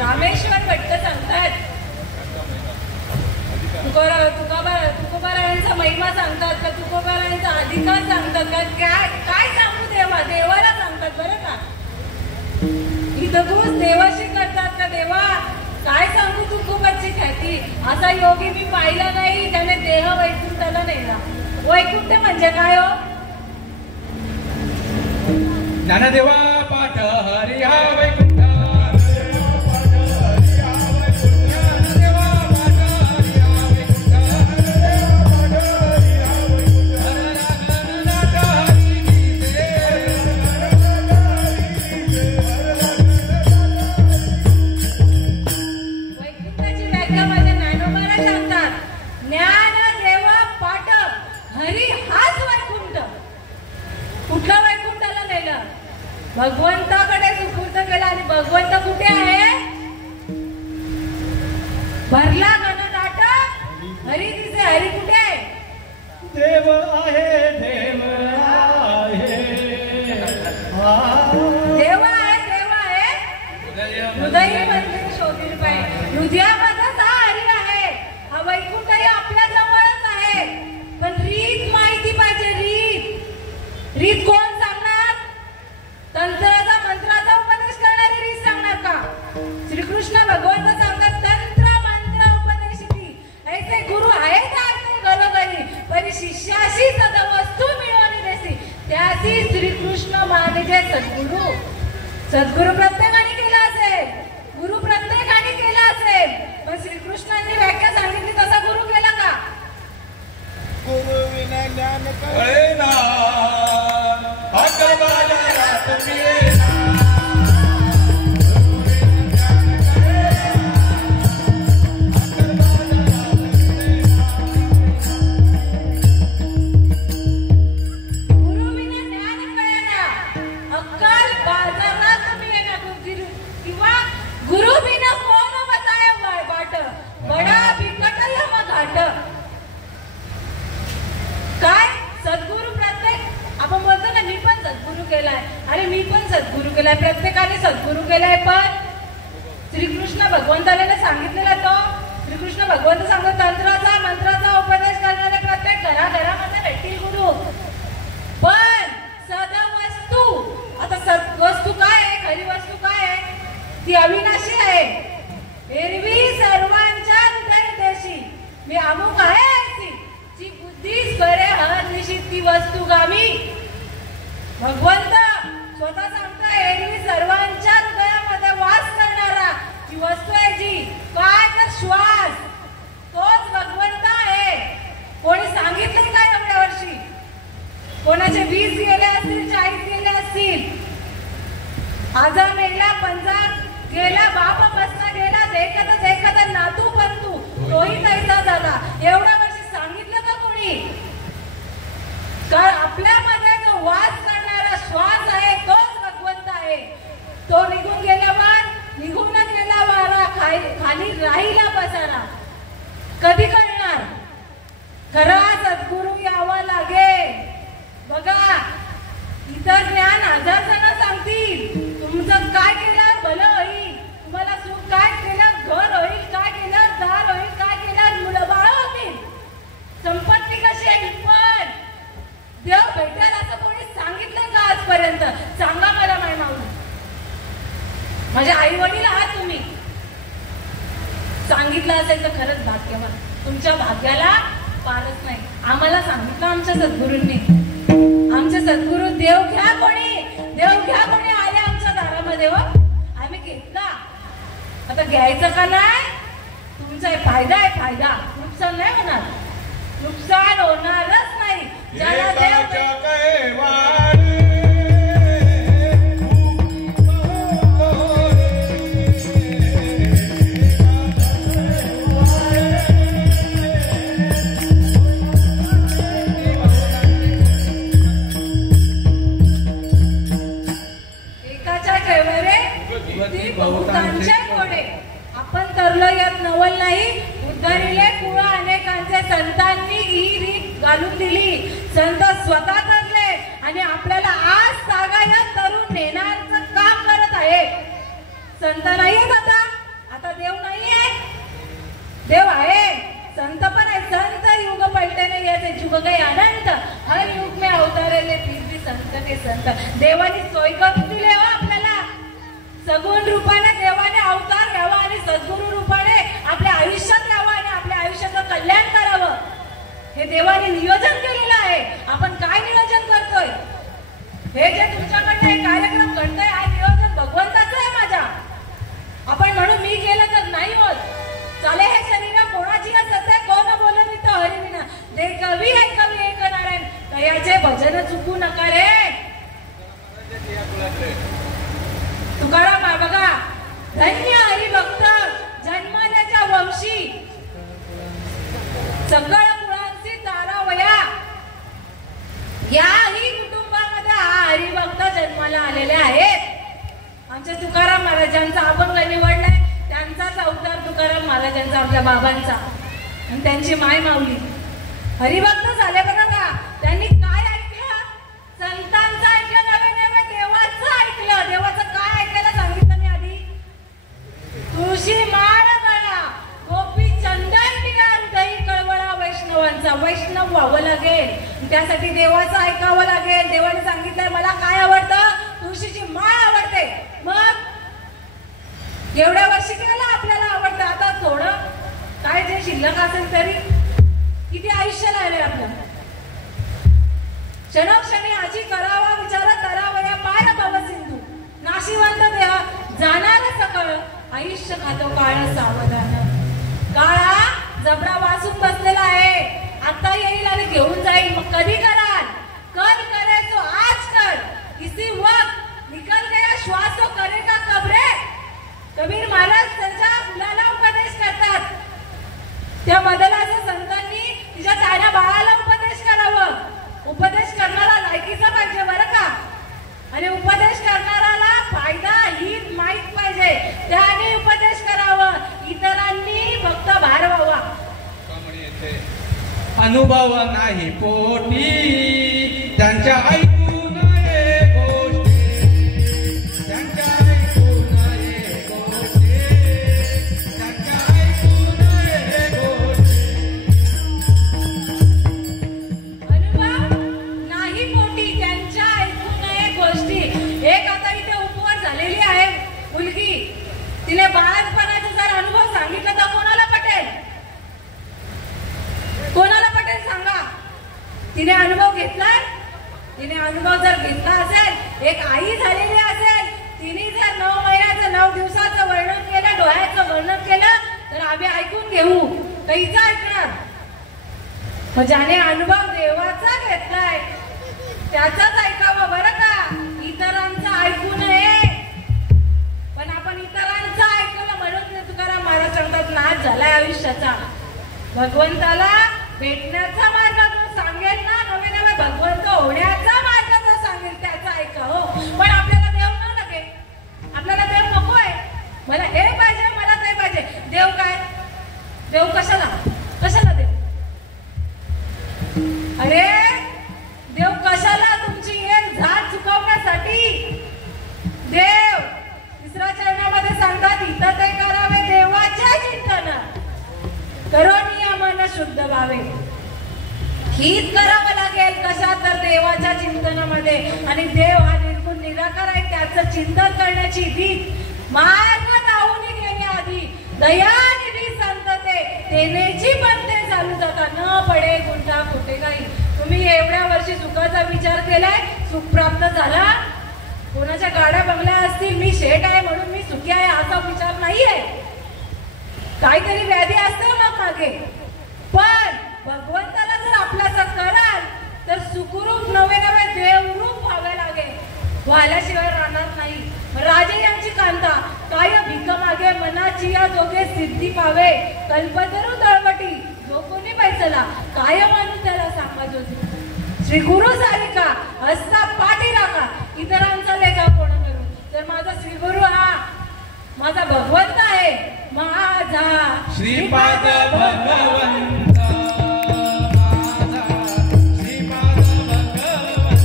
रामेश्वर भट्ट सांगतात. तुकोबारायांचा महिमा सांगतात का तुकोबारायांचा अधिकार सांगतात का काय सांगू देवा. देवाला सांगतात बरं का. इथं देवाशी करतात का देवा काय सांगू तुकोबाची ख्याती. असा योगी मी पाहिला नाही त्याने देह वैकुंठाला नेला. वैकुंठ म्हणजे काय हो? ज्ञानदेवा पाठ हरिहा वैकुंठ. वैकुंठाची व्याख्या माझ्या ज्ञानोबाला सांगतात. ज्ञान देव पाठ हरी हाच वैकुंठ. कुठला वैकुंठाला नेलं? भगवंताकडे सुपूर्त केला. आणि भगवंत कुठे आहे? भरला गणनाट हरी दिसे. हरी कुठे? देव आहे, देव आहे, देव आहे, देव आहे. हृदय मंदिर शोधील पाहिजे. हृदयामध्येच हा हरी आहे. हा वैकुंठही आपल्या जवळच आहे. पण रीत माहिती पाहिजे. रीत कोण सांगणार? तंत्राचा मंत्राचा उपदेश करणारी रीत सांगणार का? श्रीकृष्ण भगवंत सांगतात तंत्र मंत्र उपदेशिती ऐसे गुरु आहेत घरोघरी पण शिष्याशी सदा वस्तू मिळवणी देसी त्याची श्रीकृष्ण मानिजे सद्गुरु. सद्गुरु प्रत्येकाने केला असेल, गुरु प्रत्येकाने केला असेल, पण श्रीकृष्णांनी व्याख्या सांगितली तसा गुरु केला का? गुरु विना ज्ञान कळेना, अकल बाजारात मिळेना. गुरु बिना कोण बताए बाट बडा बिकट घाट. काय सद्गुरु प्रत्येक आपण बोलतो ना मी पण सद्गुरु केलाय. अरे मी पण सद्गुरु केलाय. प्रत्येकाने सद्गुरु केलाय. पण श्रीकृष्ण भगवंताने सांगितलेला तो श्रीकृष्ण भगवंत सांगतो तंत्राचा मंत्राचा उपदेश करणारे प्रत्येक घराघरामध्ये भेटतील गुरु. पण सदवस्तू आता वस्तू काय आहे? खरी वस्तू काय आहे? ती अविनाशी आहे. एरवी सर्वांच्या हृदय देशी मी अमुक आहे अशी जी बुद्धीच करे हर निशित ती वस्तू गामी. भगवंत स्वतः सांगतो एरवी सर्वांच्या हृदयामध्ये वास करणारा ती वस्तू आहे जी काय तर श्वास. तोच भगवंत आहे. कोणी सांगितलं काय एवढ्या वर्षी? कोणाचे 20 गेले असतील, 40 गेले असतील. आजा मेला, पंजा गेला, बाप बसला गेला, देखत नातू पंतू तोही तैसा झाला. एवढ्या वर्षी सांगितलं का कोणी? कारण आपल्यामध्ये जो वास करणारा श्वास आहे तोच भगवंत आहे. तो निघून गेल्यावर निघून गेला वारा खाली राहिला बसारा. कधी कळणार? खरा सद्गुरु यावा लागेल. बघा इतर ज्ञान 1000 जण सांगतील तुमचं काय केलं भलं होईल, तुम्हाला सुख काय केलं घर होईल, काय केलं दार होईल, काय केलं मुलं बाळ होतील, संपत्ती कशी आहे. पण देव भेटेल असं कोणी सांगितलं का आजपर्यंत? सांगा मला माय माऊली. माझे आई वडील आहात तुम्ही. सांगितलं असेल तर खरंच भाग्यवान. तुमच्या भाग्याला पारच नाही. आम्हाला सांगितलं आमच्या सद्गुरूंनी. आमचे सद्गुरु देव घ्या कोणी आले आमच्या दारामध्ये. आम्ही घेतला. आता घ्यायचं का नाही? तुमचा फायदा आहे. फायदा. नुकसान नाही होणार. नुकसान होणारच नाही. ज्याला देव बहुतांचे कोडे आपण तरलो यात नवल नाही. उद्धरिले कुळा अनेकांचे संतांनी ही रीत घालून दिली. संत स्वतः तरले आणि आपल्याला आज सागायत तरुण नेण्याचं काम करत आहे. संत नाहीये आता देव नाहीये. देव आहे. संत पण आहे. संत युग पलटे नहीं ऐसे जुग गए अनंत हर युग में अवतारले फिर भी संत के संत. देवानी सोय करून दिले हो आपल्याला. सगुण रूपाने देवाने अवतार घ्यावा आणि सद्गुरु रूपाने आपल्या आयुष्यात यावं आणि आपल्या आयुष्याचं कल्याण करावं. हे देवाने नियोजन केलेलं आहे. आपण काय नियोजन करतोय? हे जे तुमच्याकडनं हे कार्यक्रम घडतोय हा नियोजन भगवंताचं आहे माझ्या. आपण म्हणून मी केलं तर नाही होत. चले हे शरीर कोणाची असते कोण बोलत इथं हरिविना दे कवी एक नारायण कयाचे भजन चुकू नका रे. तुकाराम बघा धन्य हरिभक्त जन्मल्याच्या वंशी सकळ कुळांची तारावया याही कुटुंबामध्ये हा हरिभक्त जन्माला आलेले आहेत. आमच्या तुकाराम महाराजांचा अभंग निवडलाय, त्यांचाच अवतार तुकाराम महाराजांचा, आमच्या बाबांचा, आणि त्यांची माय माऊली हरिभक्त झाले. बघा का त्यांनी काय ऐकलं? संतांचं ऐकलं, नवे नवे देवाचं ऐकलं. देवाचं काय ऐकायला सांगितलं मी आधी? तुळशी माळ गळा, गोपी चंदन टिळा, दही कळवळा वैष्णवांचा. वैष्णव व्हावं लागेल, त्यासाठी देवाचं ऐकावं लागेल. देवाने सांगितलंय मला काय आवडतं? तुळशीची माळ आवडते. मग एवढ्या वर्षी केलं आपल्याला आवडतं, आता थोडं काय जे शिल्लक असेल तरी किती आयुष्य लागले आपलं. क्षणोक्षणी आजी करावा विचार करावया पार भव सिंधू, नाशिवंत देहा जाणार सकळ, आयुष्य खातो काळ सावधान. काळा जबडा वाचून बसलेला आहे, आता येईल आणि घेऊन जाईल. मग कधी कराल? कल करे तो आज कर, इसी वक्त निकल गया श्वास तो करेगा कब रे. कबीर महाराज त्यांच्या मुलाला उपदेश करतात. त्या बदलाच्या संतांनी तिच्या तान्या बाळाला उपदेश करावं. उपदेश करणारा लायकीचा पाहिजे बरं का, आणि उपदेश करणाराला फायदा ही माहित पाहिजे, त्याने उपदेश करावं. इतरांनी फक्त भार व्हावा. अनुभव नाही पोटी त्यांच्या ऐकून ये गोष्टी, त्यांच्या ऐकून ये गोष्टी, त्यांच्या ऐकून ये गोष्टी. अनुभव नाही पोटी त्यांच्या ऐकून ये गोष्टी. एक आता इथे उपवास झालेली आहे मुलगी, तिने बाळपणाचा जर अनुभव सांगितला तर कोणाला पटेल? कोणाला पटेल सांगा? तिने अनुभव घेतलाय. तिने अनुभव जर घेतला असेल, एक आई झालेली असेल, तिने जर 9 महिन्याचं 9 दिवसाचं वर्णन केलं, डोळ्याचं वर्णन केलं, तर आम्ही ऐकून घेऊ. काहीच ऐकणार. मग ज्याने अनुभव देवाचा घेतलाय त्याचाच ऐकावं बरं का, इतरांचं ऐकू नये. पण आपण इतरांचं ऐकलं म्हणून तुकाराम महाराज सांगतात नाश झालाय आयुष्याचा. भगवंताला भेटण्याचा मार्ग जो सांगेल ना, नवे नवे भगवंत होण्याचा मार्ग जो सांगेल त्याचा ऐका. हो, पण आपल्याला देव न लागे, आपल्याला देव नकोय. मला हे पाहिजे, मला ते पाहिजे. देव काय? देव कशाला? कशाला देव? अरे देव कशाला? तुमची एक झाड चुकवण्यासाठी. देव 3ऱ्या चरणामध्ये सांगतात इथं ते करावे देवाच्या चिंतन, करोनिया मन शुद्ध व्हावे. हीच करावं लागेल. कशा? तर देवाच्या चिंतनामध्ये. आणि देव हा निर्गुण निराकार आहे, त्याचं चिंतन करण्याची भीत मार्ग दावून घेण्याआधी दयानिधी संतते तेनेची बनते चालू जाता न पडे गुंठा कुठे काही. तुम्ही एवढ्या वर्षी सुखाचा विचार केलाय, सुख प्राप्त झाला. कोणाच्या गाड्या बंगल्या असतील, मी शेठ आहे म्हणून मी सुखी आहे असा विचार नाहीये. काहीतरी व्याधी असते मग मागे. पण भगवंताला जर आपल्याचं कराल तर सुखरूप नवे नवे देवरूप व्हावे लागेल. व्हायल्याशिवाय राहणार नाही. राजे यांची कांता काय भिक मागे मनाची या दोघे सिद्धी पावे. कल्पतरू तळवटी जो कोणी पैसला काय म्हणून त्याला सांगा ज्योती. श्री गुरु सारिका हस्ता पाठी राखा, इतरांचा लेखा कोण करू. तर माझा श्री गुरु हा माझा भगवंत आहे. माझा श्रीपाद भगवंत, माझा श्रीपाद भगवंत, माझा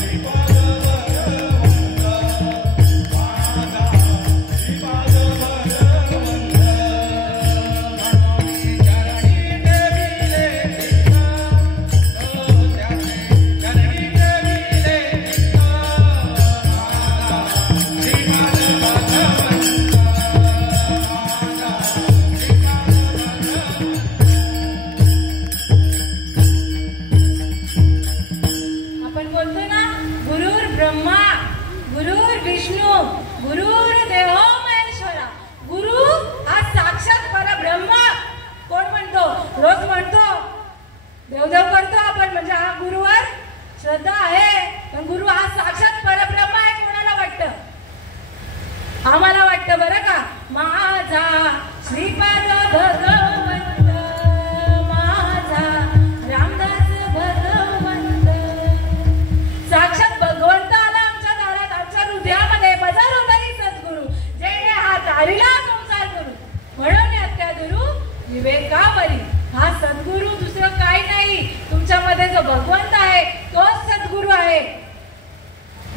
श्रीपाद भगवंत, माझा श्रीपाद भगवंत. चरणी देविले चित्ता, चरणी देविले चित्ता, माझा श्रीपाद आपण बोलतो ना गुरुर ब्रह्मा गुरुर विष्णू गुरुर्देव महेश्वरा. गुरु हा साक्षात परब्रह्म. कोण म्हणतो? रोज म्हणतो, देवदेव करतो आपण, म्हणजे हा गुरुवर श्रद्धा आहे. पण गुरु हा साक्षात परब्रह्म आहे कोणाला वाटतं? आम्हाला वाटतं बरं का, माझा श्रीपाद भगवंत, माझा रामदास भगवंत. साक्षात भगवंत आला आमच्या दारात, आमच्या हृदयामध्ये बजार होताही सद्गुरु, जे हा तारीला संसार करू. म्हणून त्या गुरु विवेकावरी हा सद्गुरु दुसरं काही नाही. तुमच्यामध्ये जो भगवंत आहे तोच सद्गुरु आहे.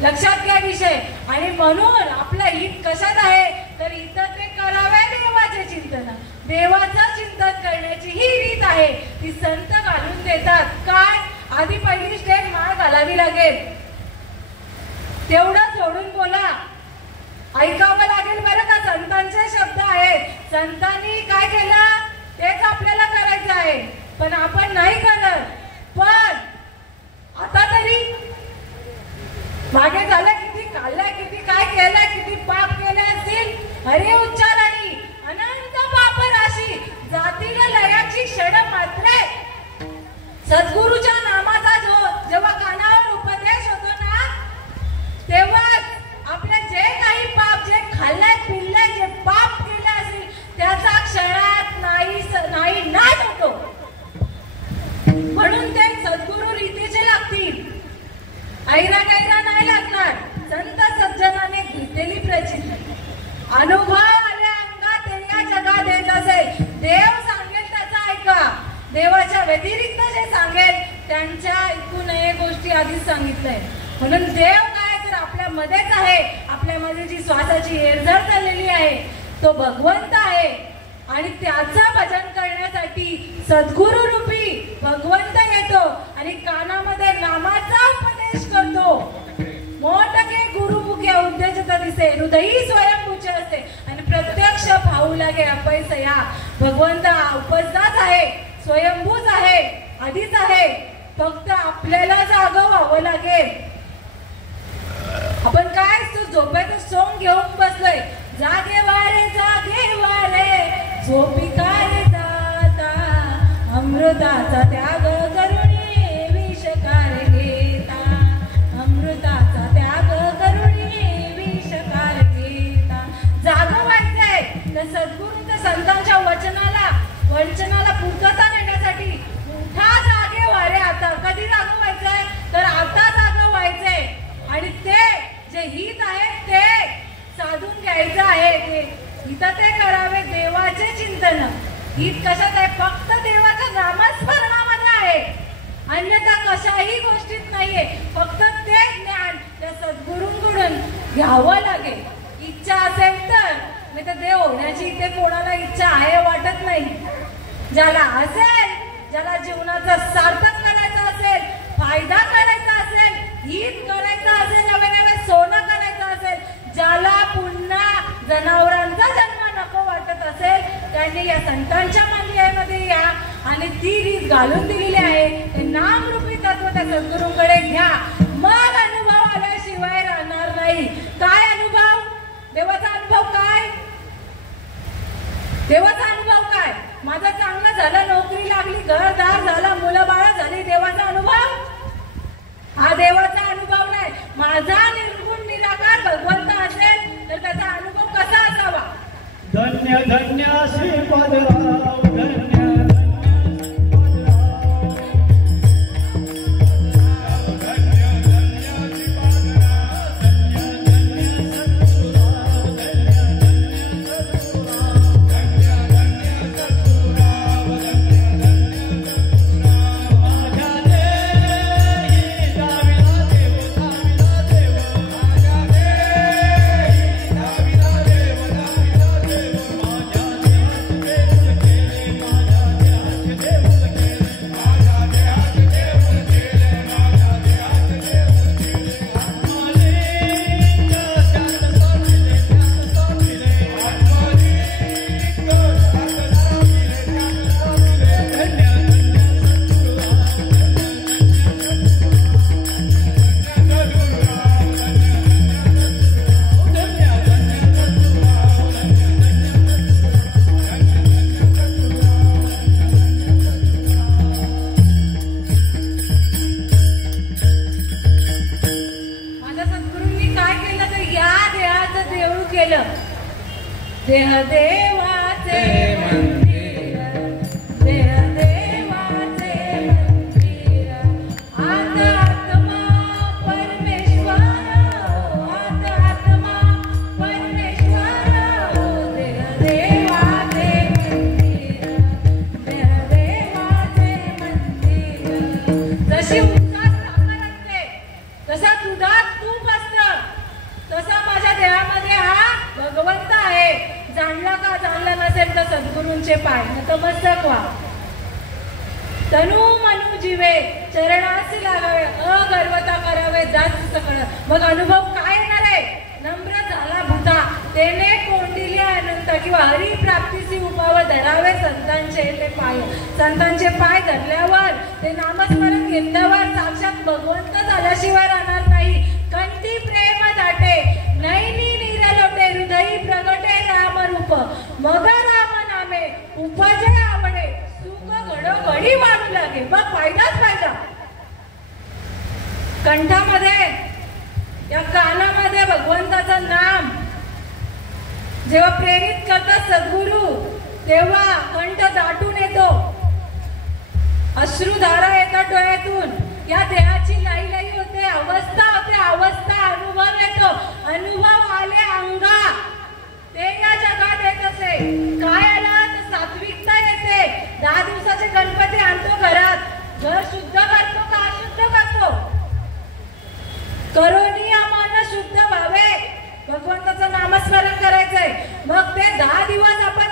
लक्षात घ्या विषय. आणि म्हणून आपलं हित कशात आहे तर इथं ते करावे देवाचे चिंतन. देवाचं चिंतन करण्याची ही रीत आहे, ती संत घालून देतात. काय, आधी पहिली स्टेप माळ घालावी लागेल, तेवढं सोडून बोला, ऐकावं लागेल बरं का. संतांचे शब्द आहेत, संतांनी काय केलं तेच आपल्याला करायचं आहे, पण आपण नाही करत. पण आता तरी मागे झालं, किती खाल्लं, किती काय केलं, किती पाप केले असतील. हरे उच्चारणी अनंत पाप राशी, जातीला लयाची क्षण मात्रे. सद्गुरूच्या नामाचा जेव्हा कानावर उपदेश होतो ना, तेव्हाच आपले जे काही पाप, जे खाल्ले पिल्ले, जे पाप केले असतील त्याचा क्षणात नाही नाश होतो. म्हणून ते सद्गुरू रीतीचे लागतील, ऐरा गैरा नाही लागणार. संत सज्जनाने घेतलेली प्रचिती, अनुभव आल्या अंगात या जगात येत असेल. देव सांगेल त्याचा ऐका, देवाच्या व्यतिरिक्त जे सांगेल त्यांच्या ऐकू नये गोष्टी आधीच सांगितलंय. म्हणून देव काय तर आपल्या मध्येच आहे. आपल्यामध्ये जी श्वासाची हेरझळ चाललेली आहे तो भगवंत आहे. आणि त्याचं भजन करण्यासाठी सद्गुरु रूपी भगवंत येतो आणि कानामध्ये नामाचा उपदेश करतो. मोठके गुरुमुखे उद्देशत दिसे, हृदयी स्वयंभूचे असते आणि प्रत्यक्ष पाहू लागे अपैसया. भगवंत उपस्थित आहे, स्वयंभूच आहे, आधीच आहे, फक्त आपल्याला जागं व्हावं लागेल. आपण काय झोपेत सोंग घेऊन बसलोय, जागे वारे झोपी काय जाता, अमृताचा त्याग करुणी विषकार घेता, अमृताचा त्याग करुणी विषकार घेता. जागं व्हायचंय तर सद्गुरूच्या संतांच्या वचनाला पूर्तता देण्यासाठी मोठा जागे वारे. आता कधी जागं व्हायचंय तर आता जागं व्हायचंय. आणि ते जे हित आहे ते साधून घ्यायचं आहे, ते इथं ते करावे देवाचे चिंतन. हित कशात आहे, फक्त देवाच्या नामस्मरणामध्ये आहे, अन्यथा कशाही गोष्टीत नाहीये. फक्त ते ज्ञान त्या सद्गुरूंकडून घ्यावं लागेल. इच्छा असेल तर, नाही तर देव होण्याची इथे कोणाला इच्छा आहे वाटत नाही. ज्याला असेल, ज्याला जीवनाचा सार्थक करायचं असेल, फायदा करायचा असेल, हित करायचं असेल, नवे नवे सोनं करायचं असेल, ज्याला पुन्हा जनावरांचा जन्म नको वाटत असेल, त्यांनी या संतांच्या मंदिरामध्ये या आणि ती रीत घालून दिलेली आहे. ते नामरूपी तत्व त्या सद्गुरूंकडे घ्या, मग अनुभव आल्याशिवाय राहणार नाही. काय अनुभव? देवाचा अनुभव काय? देवाचा अनुभव काय? माझं चांगलं झालं, नोकरी लागली, घरदार झाला, मुलं बाळ झाली, देवाचा अनुभव? हा देवाचा अनुभव नाही. माझा निर्गुण निराकार भगवंत असेल तर त्याचा अनुभव कसा असावा? धन्य धन्य श्रीपादराव, धन्य देह देवाचे मंदिर, देह देवाचे मंदिर, आत आत्मा परमेश्वर, आत आत्मा परमेश्वर, देह देवाचे मंदिर, देह देवाचे मंदिर. जशी उसात साखर असते, तसा दुधात तूप असतं, तसा माझ्या देहामध्ये हा भगवंत आहे. जाणला का? जाणलं नसेल तर सद्गुरूंचे पाय नतमस्तक व्हा. तनु मनु जीवे चरणासी लागावे, अगर्वता करावे दास सकळ. मग अनुभव काय येणार आहे? नम्र झाला भूता तेने कोंडिली अनंत, किंवा हरी प्राप्तीची उपाव धरावे संतांचे ते पाय. संतांचे पाय धरल्यावर, ते नामस्मरण घेतल्यावर साक्षात भगवंत झाल्याशिवाय राहणार नाही. कंठी प्रेम दाटे, नैनी नीर लोटे, हृदयी प्रगटे राम रूप, मग राम नामे उपजे आवडे, सुख घडोघडी वाढू लागे. मग फायदाच फायदा. कंठामध्ये, या कानामध्ये भगवंताचं नाम जेव्हा प्रेरित करतात सद्गुरू, तेव्हा कंठ दाटून येतो, अश्रुधारा येतात डोळ्यातून, या देहाची लाई लाई होते, अवस्था होते, अवस्था अनुभव येतो, अनुभव आले अंगा, ते या जगात येत असे. काय आलं तर सात्विकता येते. 10 दिवसाचे गणपती आणतो घरात, घर शुद्ध करतो का अशुद्ध करतो? करोनी आम्हाला शुद्ध व्हावे, भगवंताचं नामस्मरण करायचंय. मग ते 10 दिवस आपण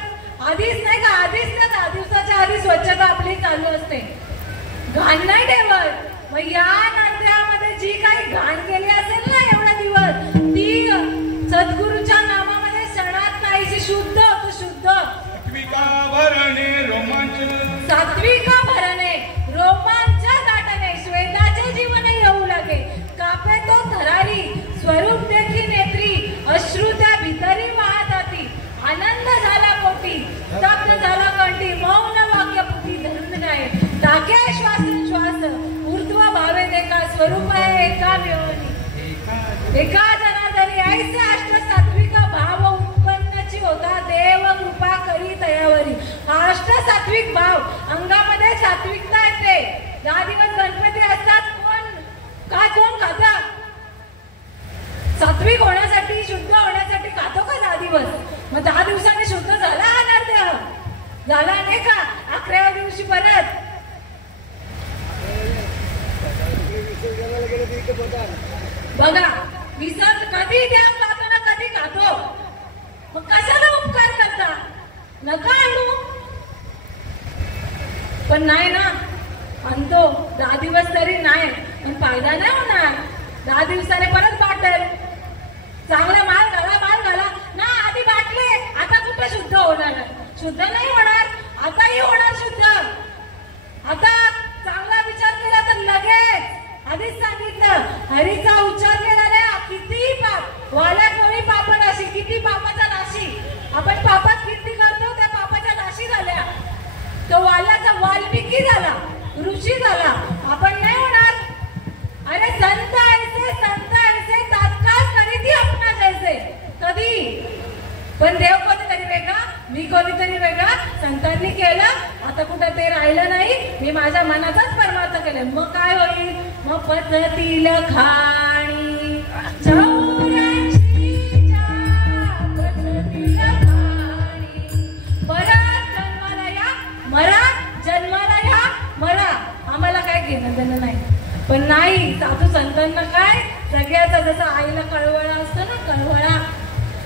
आधीच नाही का, आधीच ना 10 दिवसाच्या आधी स्वच्छता आपली चालू असते, घाण नाही ठेवत. मग या नात्यामध्ये जी काही घाण केली असेल ना एवढा दिवस, ती सद्गुरूच्या नामामध्ये क्षणात नाहीशी शुद्ध होतो. शुद्ध सात्विका भरणे रोमांच, सात्विका भरणे रोमांच दाटणे, श्वेताचे जीवन येऊ लागे, कापे तो थरारी, स्वरूप देखी नेत्री, अश्रू त्या भितरी वाहत आती, आनंद झाला पोटी, स्तब्ध झाला कंठी, मौन वाक्य पुटी धरून नाही, टाके श्वास श्वास, ऊर्ध्व भावे देखा, स्वरूप आहे एका मिळवणी, एका जनादरी. ऐसे अष्ट सात्विक भाव उत्पन्नची होता, देव कृपा करी तयावरी. अष्ट सात्विक भाव, अंगामध्ये सात्विकता येते. 10 दिवस गणपती असतात, कोण खातं? सात्विक होण्यासाठी, शुद्ध होण्यासाठी खातो का 10 दिवस? मग 10 दिवसांनी शुद्ध झाला हा नरदेह, झाला नाही का? 11व्या दिवशी परत बघा, विसर्जन कधी द्या खातो ना, कधी खातो. मग कशाला उपकार करता? नका आणू. पण नाही ना, आणतो 10 दिवस तरी नाही, पण फायदा नाही होणार. 10 दिवसाने परत बाटल, चांगला माल घाला ना. आधी बाटले, आता कुठे शुद्ध होणार? शुद्ध नाही होणार, आताही होणार शुद्ध. आता चांगला विचार केला तर लगेच, आधीच सांगितलं, हरीचा उच्चार केला नाही, किती पाप वाल्या कोणी पाप राशी, किती पापाचा राशी. आपण पापात किती करतो, त्या पापाच्या राशी झाल्या. तो वाल्याचा वाल्मिकी झाला, ऋषी झाला, आपण नाही होणार. अरे संत ऐसे तात्काळ करीती अपना जैसे. कधी पण देव कोणीतरी वेगळा, मी कोणीतरी वेगळा. संतांनी केलं, आता कुठं ते राहिलं नाही, मी माझ्या मनाचाच परमार्थ केलं. मग काय होईल? मग पद्धतील खाणी 84च्या पद्धतील खाणी, परत जन्माला या मरा, जन्माला या मरा. आम्हाला काय घेणं देणं नाही. पण नाही, साधू संतांना काय, सगळ्याचा जसा आईला कळवळा असतो ना, कळवळा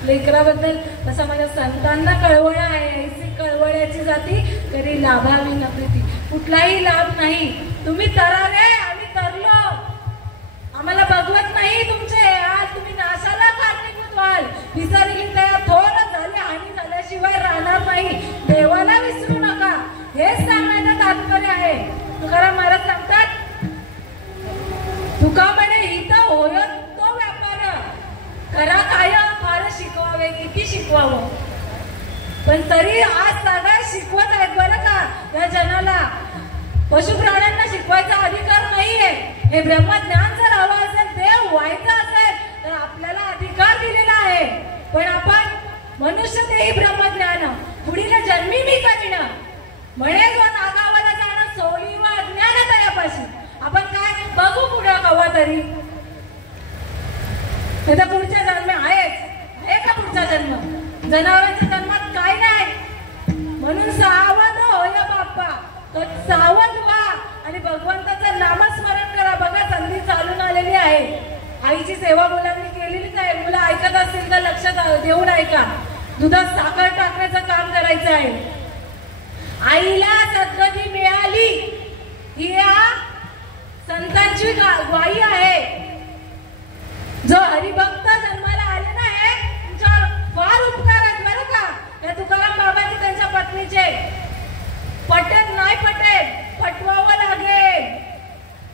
लेकराबद्दल, तसा माझ्या संतांना कळवळा आहे. ऐसी कळवळ्याची जाती कधी लाभावी न प्रीती. कुठलाही लाभ नाही. तुम्ही तरारे, आम्ही तरलो, आम्हाला बघवत नाही तुमचे. आज तुम्ही नाशाला कारणीभूत व्हाल. विसरली तयार थोर झाले, हानी झाल्याशिवाय राहणार नाही. देवाला विसरू नका, हेच सांगण्याचं तात्पर्य आहे. तुकाराम महाराज सांगतात, तुका म्हणे हित होय तो व्यापार, करा काय फार शिकवावे, किती शिकवावं. पण तरी आज सगळं शिकवत आहेत बरं का या जनाला. पशु प्राण्यांना शिकवायचा अधिकार नाहीये. हे ब्रह्मज्ञान जर हवं असेल, देव व्हायचं असेल, तर आपल्याला अधिकार दिलेला आहे. पण आपण मनुष्य तेही ब्रह्मज्ञान पुढील जन्मी मी करीन म्हणे जो नागावाला जाणं सोली व अज्ञान तयापाशी. आपण काय बघू पुढं कवा तरी. पुढचा जन्म आहे का पुढचा जन्म? जनावरांच्या जन्मात काय नाही. म्हणून सावध होय बाप्पा, सावध व्हा आणि भगवंताचं नामस्मरण करा. बघा संधी चालून आलेली आहे. आईची सेवा मुलांनी केलेलीच आहे. मुलं ऐकत असतील तर लक्षात देऊन ऐका. दुधात साखर टाकण्याचं काम करायचं आहे. आईला सद्गती मिळाली ही या संतांची ग्वाही आहे. जो हरिभक्त जन्माला आले ना तुमच्यावर फार उपकार आहेत बरं का. या तुकाराम बाबांचे त्यांच्या पत्नीचे पटेल नाही पटेल पटवावं लागेल.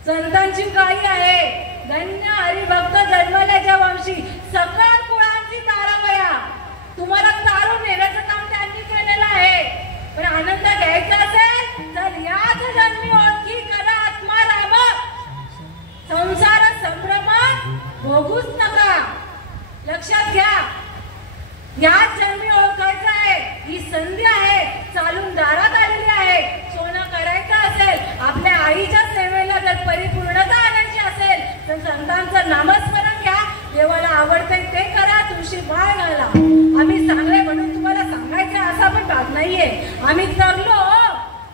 संतांची ग्वाही आहे. धन्य हरिभक्त जन्मल्याच्या वंशी सकळ कुळांची तारावया. तुम्हाला तारून नेण्याचं काम त्यांनी केलेलं आहे. पण आनंद घ्यायचा असेल तर याच जन्मी ओळखी करा आत्मा राम. संसार संभ्रम भोगूच नका. लक्षात घ्या. याच जन्मी ओळखायचं आहे. ही संधी आहे. चालून दारात आलेली आहे. सोनं करायचं असेल आपल्या आईच्या सेवेला जर परिपूर्णता आणायची असेल तर संतांचं नामस्मरण घ्या. देवाला आवडतंय ते करा. तुळशी माळ घाला. आम्ही चांगले म्हणून तुम्हाला सांगायचं असा पण भाग नाहीये. आम्ही तरलो.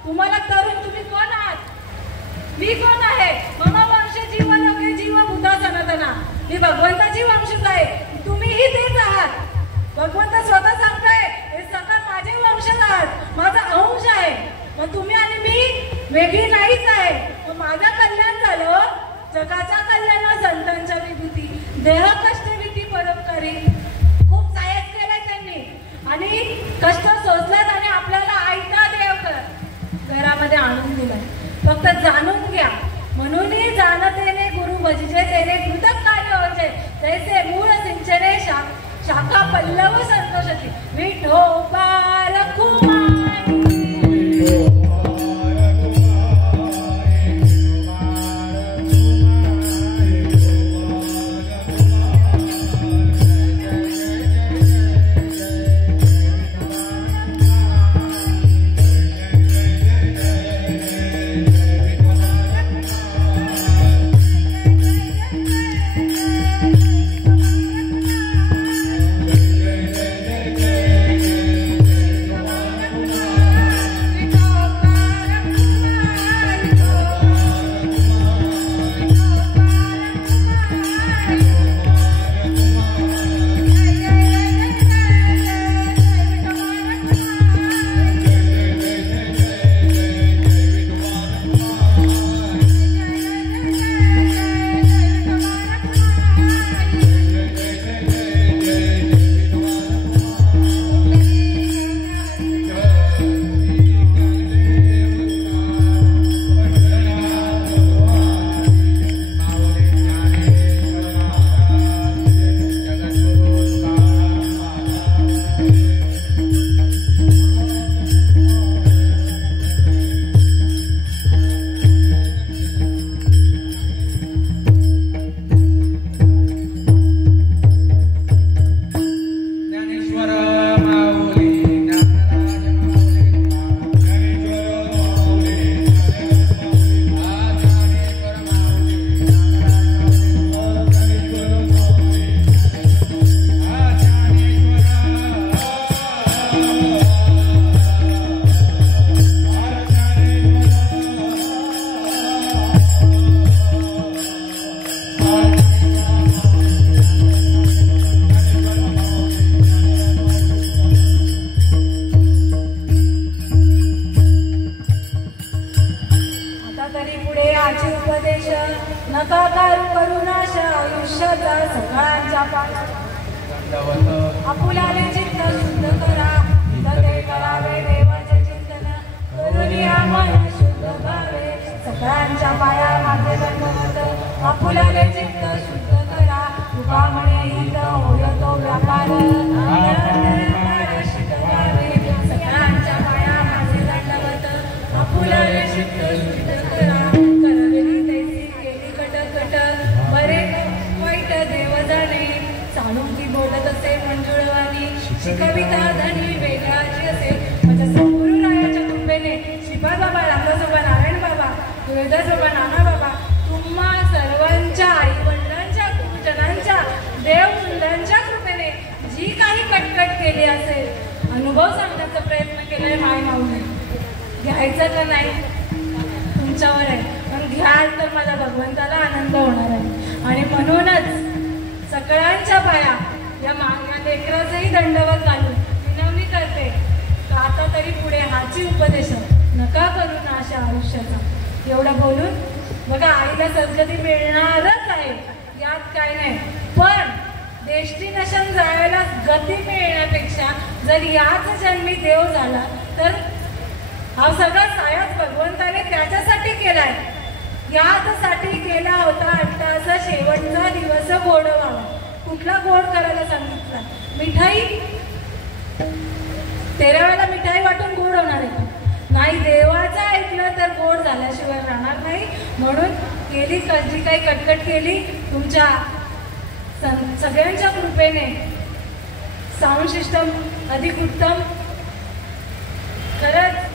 तुम्हाला तरुण तुम्ही कोण आहात? मी कोण आहे? मम वंश जीव लोके जीव भूता सनातना. मी भगवंताची वंशज आहे. तुम्हीही तेच आहात. भगवंत स्वतः सांगताय हे सगळं माझे वंशज आहात. माझा अंश आहे. मग तुम्ही आणि मी वेगळी नाहीच आहे. मग माझं कल्याण झालं. जगाच्या कल्याण संतांच्या विभूती देह कष्ट विधी परोपकारी. खूप सायस केलंय त्यांनी आणि कष्ट सोसल्यात आणि आपल्याला आयता देव घरामध्ये आणून दिलाय. फक्त जाणून घ्या. म्हणूनही जाणतेने गुरु भजिजे तेने कृतक कार्य होते. जैसे मूळ सिंचने शाखा पल्लव संतोषती. विठोबा रखुमाई. आपुलाले चित्त शुद्ध करा, ते करावे देवाचे चिंतन, करुनिया मन शुद्ध भावे, सकाळच्या पाया माझे दंडवत. आपुलाले चित्त शुद्ध करा, तुका म्हणे हित होय तो व्यापार, सकाळच्या पाया माझे दंडवत. आपुलाले चित्त शुद्ध करा, करवेली तैसी केली कटकट, बरे वाईट देव जाणे, चालून ती बोलत असे मंजुळवाणी, शिकविता धनी माऊली. घ्यायचं का नाही तुमच्यावर आहे, पण घ्याल तर माझ्या भगवंताला आनंद होणार आहे. आणि म्हणूनच सगळ्यांच्या पाया या लेकराचंही दंडवत घालून विनवणी करते का आता तरी पुढे हाची उपदेश नका करू नाश आयुष्याचा. एवढं बोलून बघा, आईला सद्गती मिळणारच आहे, यात काय नाही. पण डेस्टिनेशन जायला गती मिळण्यापेक्षा जर याच जन्मी देव झाला तर हा सगळा सायाच भगवंताने त्याच्यासाठी केलाय. याचसाठी केला होता अट्टाचा शेवटचा दिवस गोड व्हावा. कुठला गोड करायला सांगितला? मिठाई. 13 वेळेला मिठाई वाटून गोड होणार आहे नाही. देवाचं ऐकलं तर गोड झाल्याशिवाय राहणार नाही. म्हणून केली जी काही कटकट केली तुमच्या सगळ्यांच्या कृपेने साऊंड सिस्टम अधिक उत्तम. खरंच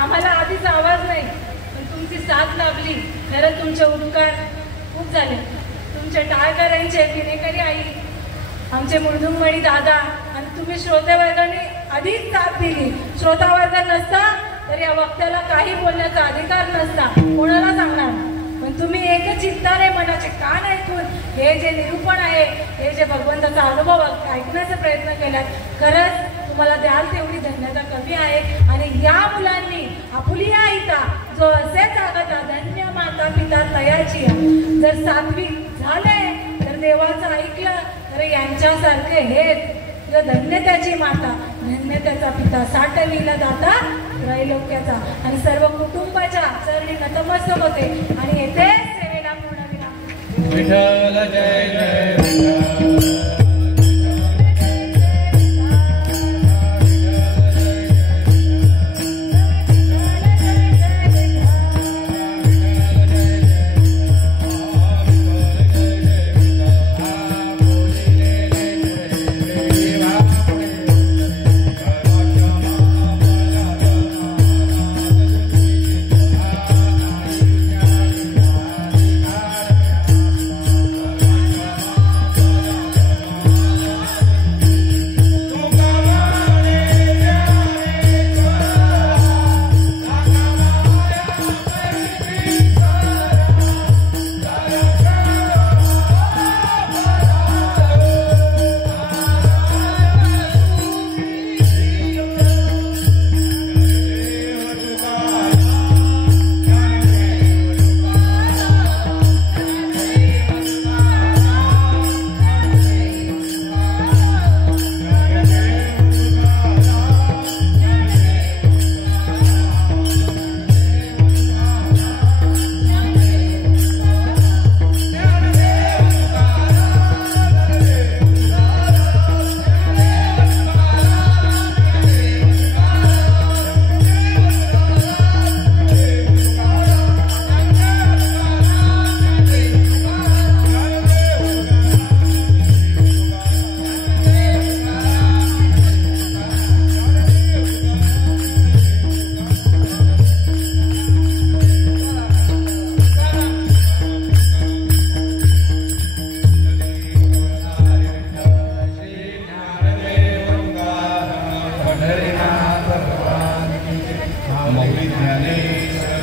आम्हाला आधीच आवाज नाही, पण तुमची साथ लाभली. खरंच तुमचे उपकार खूप झाले. तुमचे टाळकऱ्यांचे विनेकरी आई, आमचे मुर्दुंगमणी दादा आणि तुम्ही श्रोतेवर्गाने अधिक साथ दिली. श्रोतावर्ग नसता तर या वक्त्याला काही बोलण्याचा अधिकार नसता. कोणाला सांगणार? पण तुम्ही एकच चित्ताने मनाचे कान ऐकून हे जे निरूपण आहे, हे जे भगवंताचा अनुभव ऐकण्याचा प्रयत्न केलाय, खरंच तुम्हाला द्याल तेवढी धन्यता कमी आहे. आणि या मुलांनी आपुली आईता जो असे सांगता धन्य माता पिता तयाची. जर सात्विक झाले तर देवाचं ऐकलं तर यांच्यासारखे हेच धन्य त्याची माता, धन्य त्याचा पिता, साठविला दाता त्रैलोक्याचा. आणि सर्व कुटुंबाच्या चरणी नतमस्तक होते आणि येथे सेवेला पूर्ण विराम. विठ्ठल जय जय विठ्ठल. ज्ञानेश्वर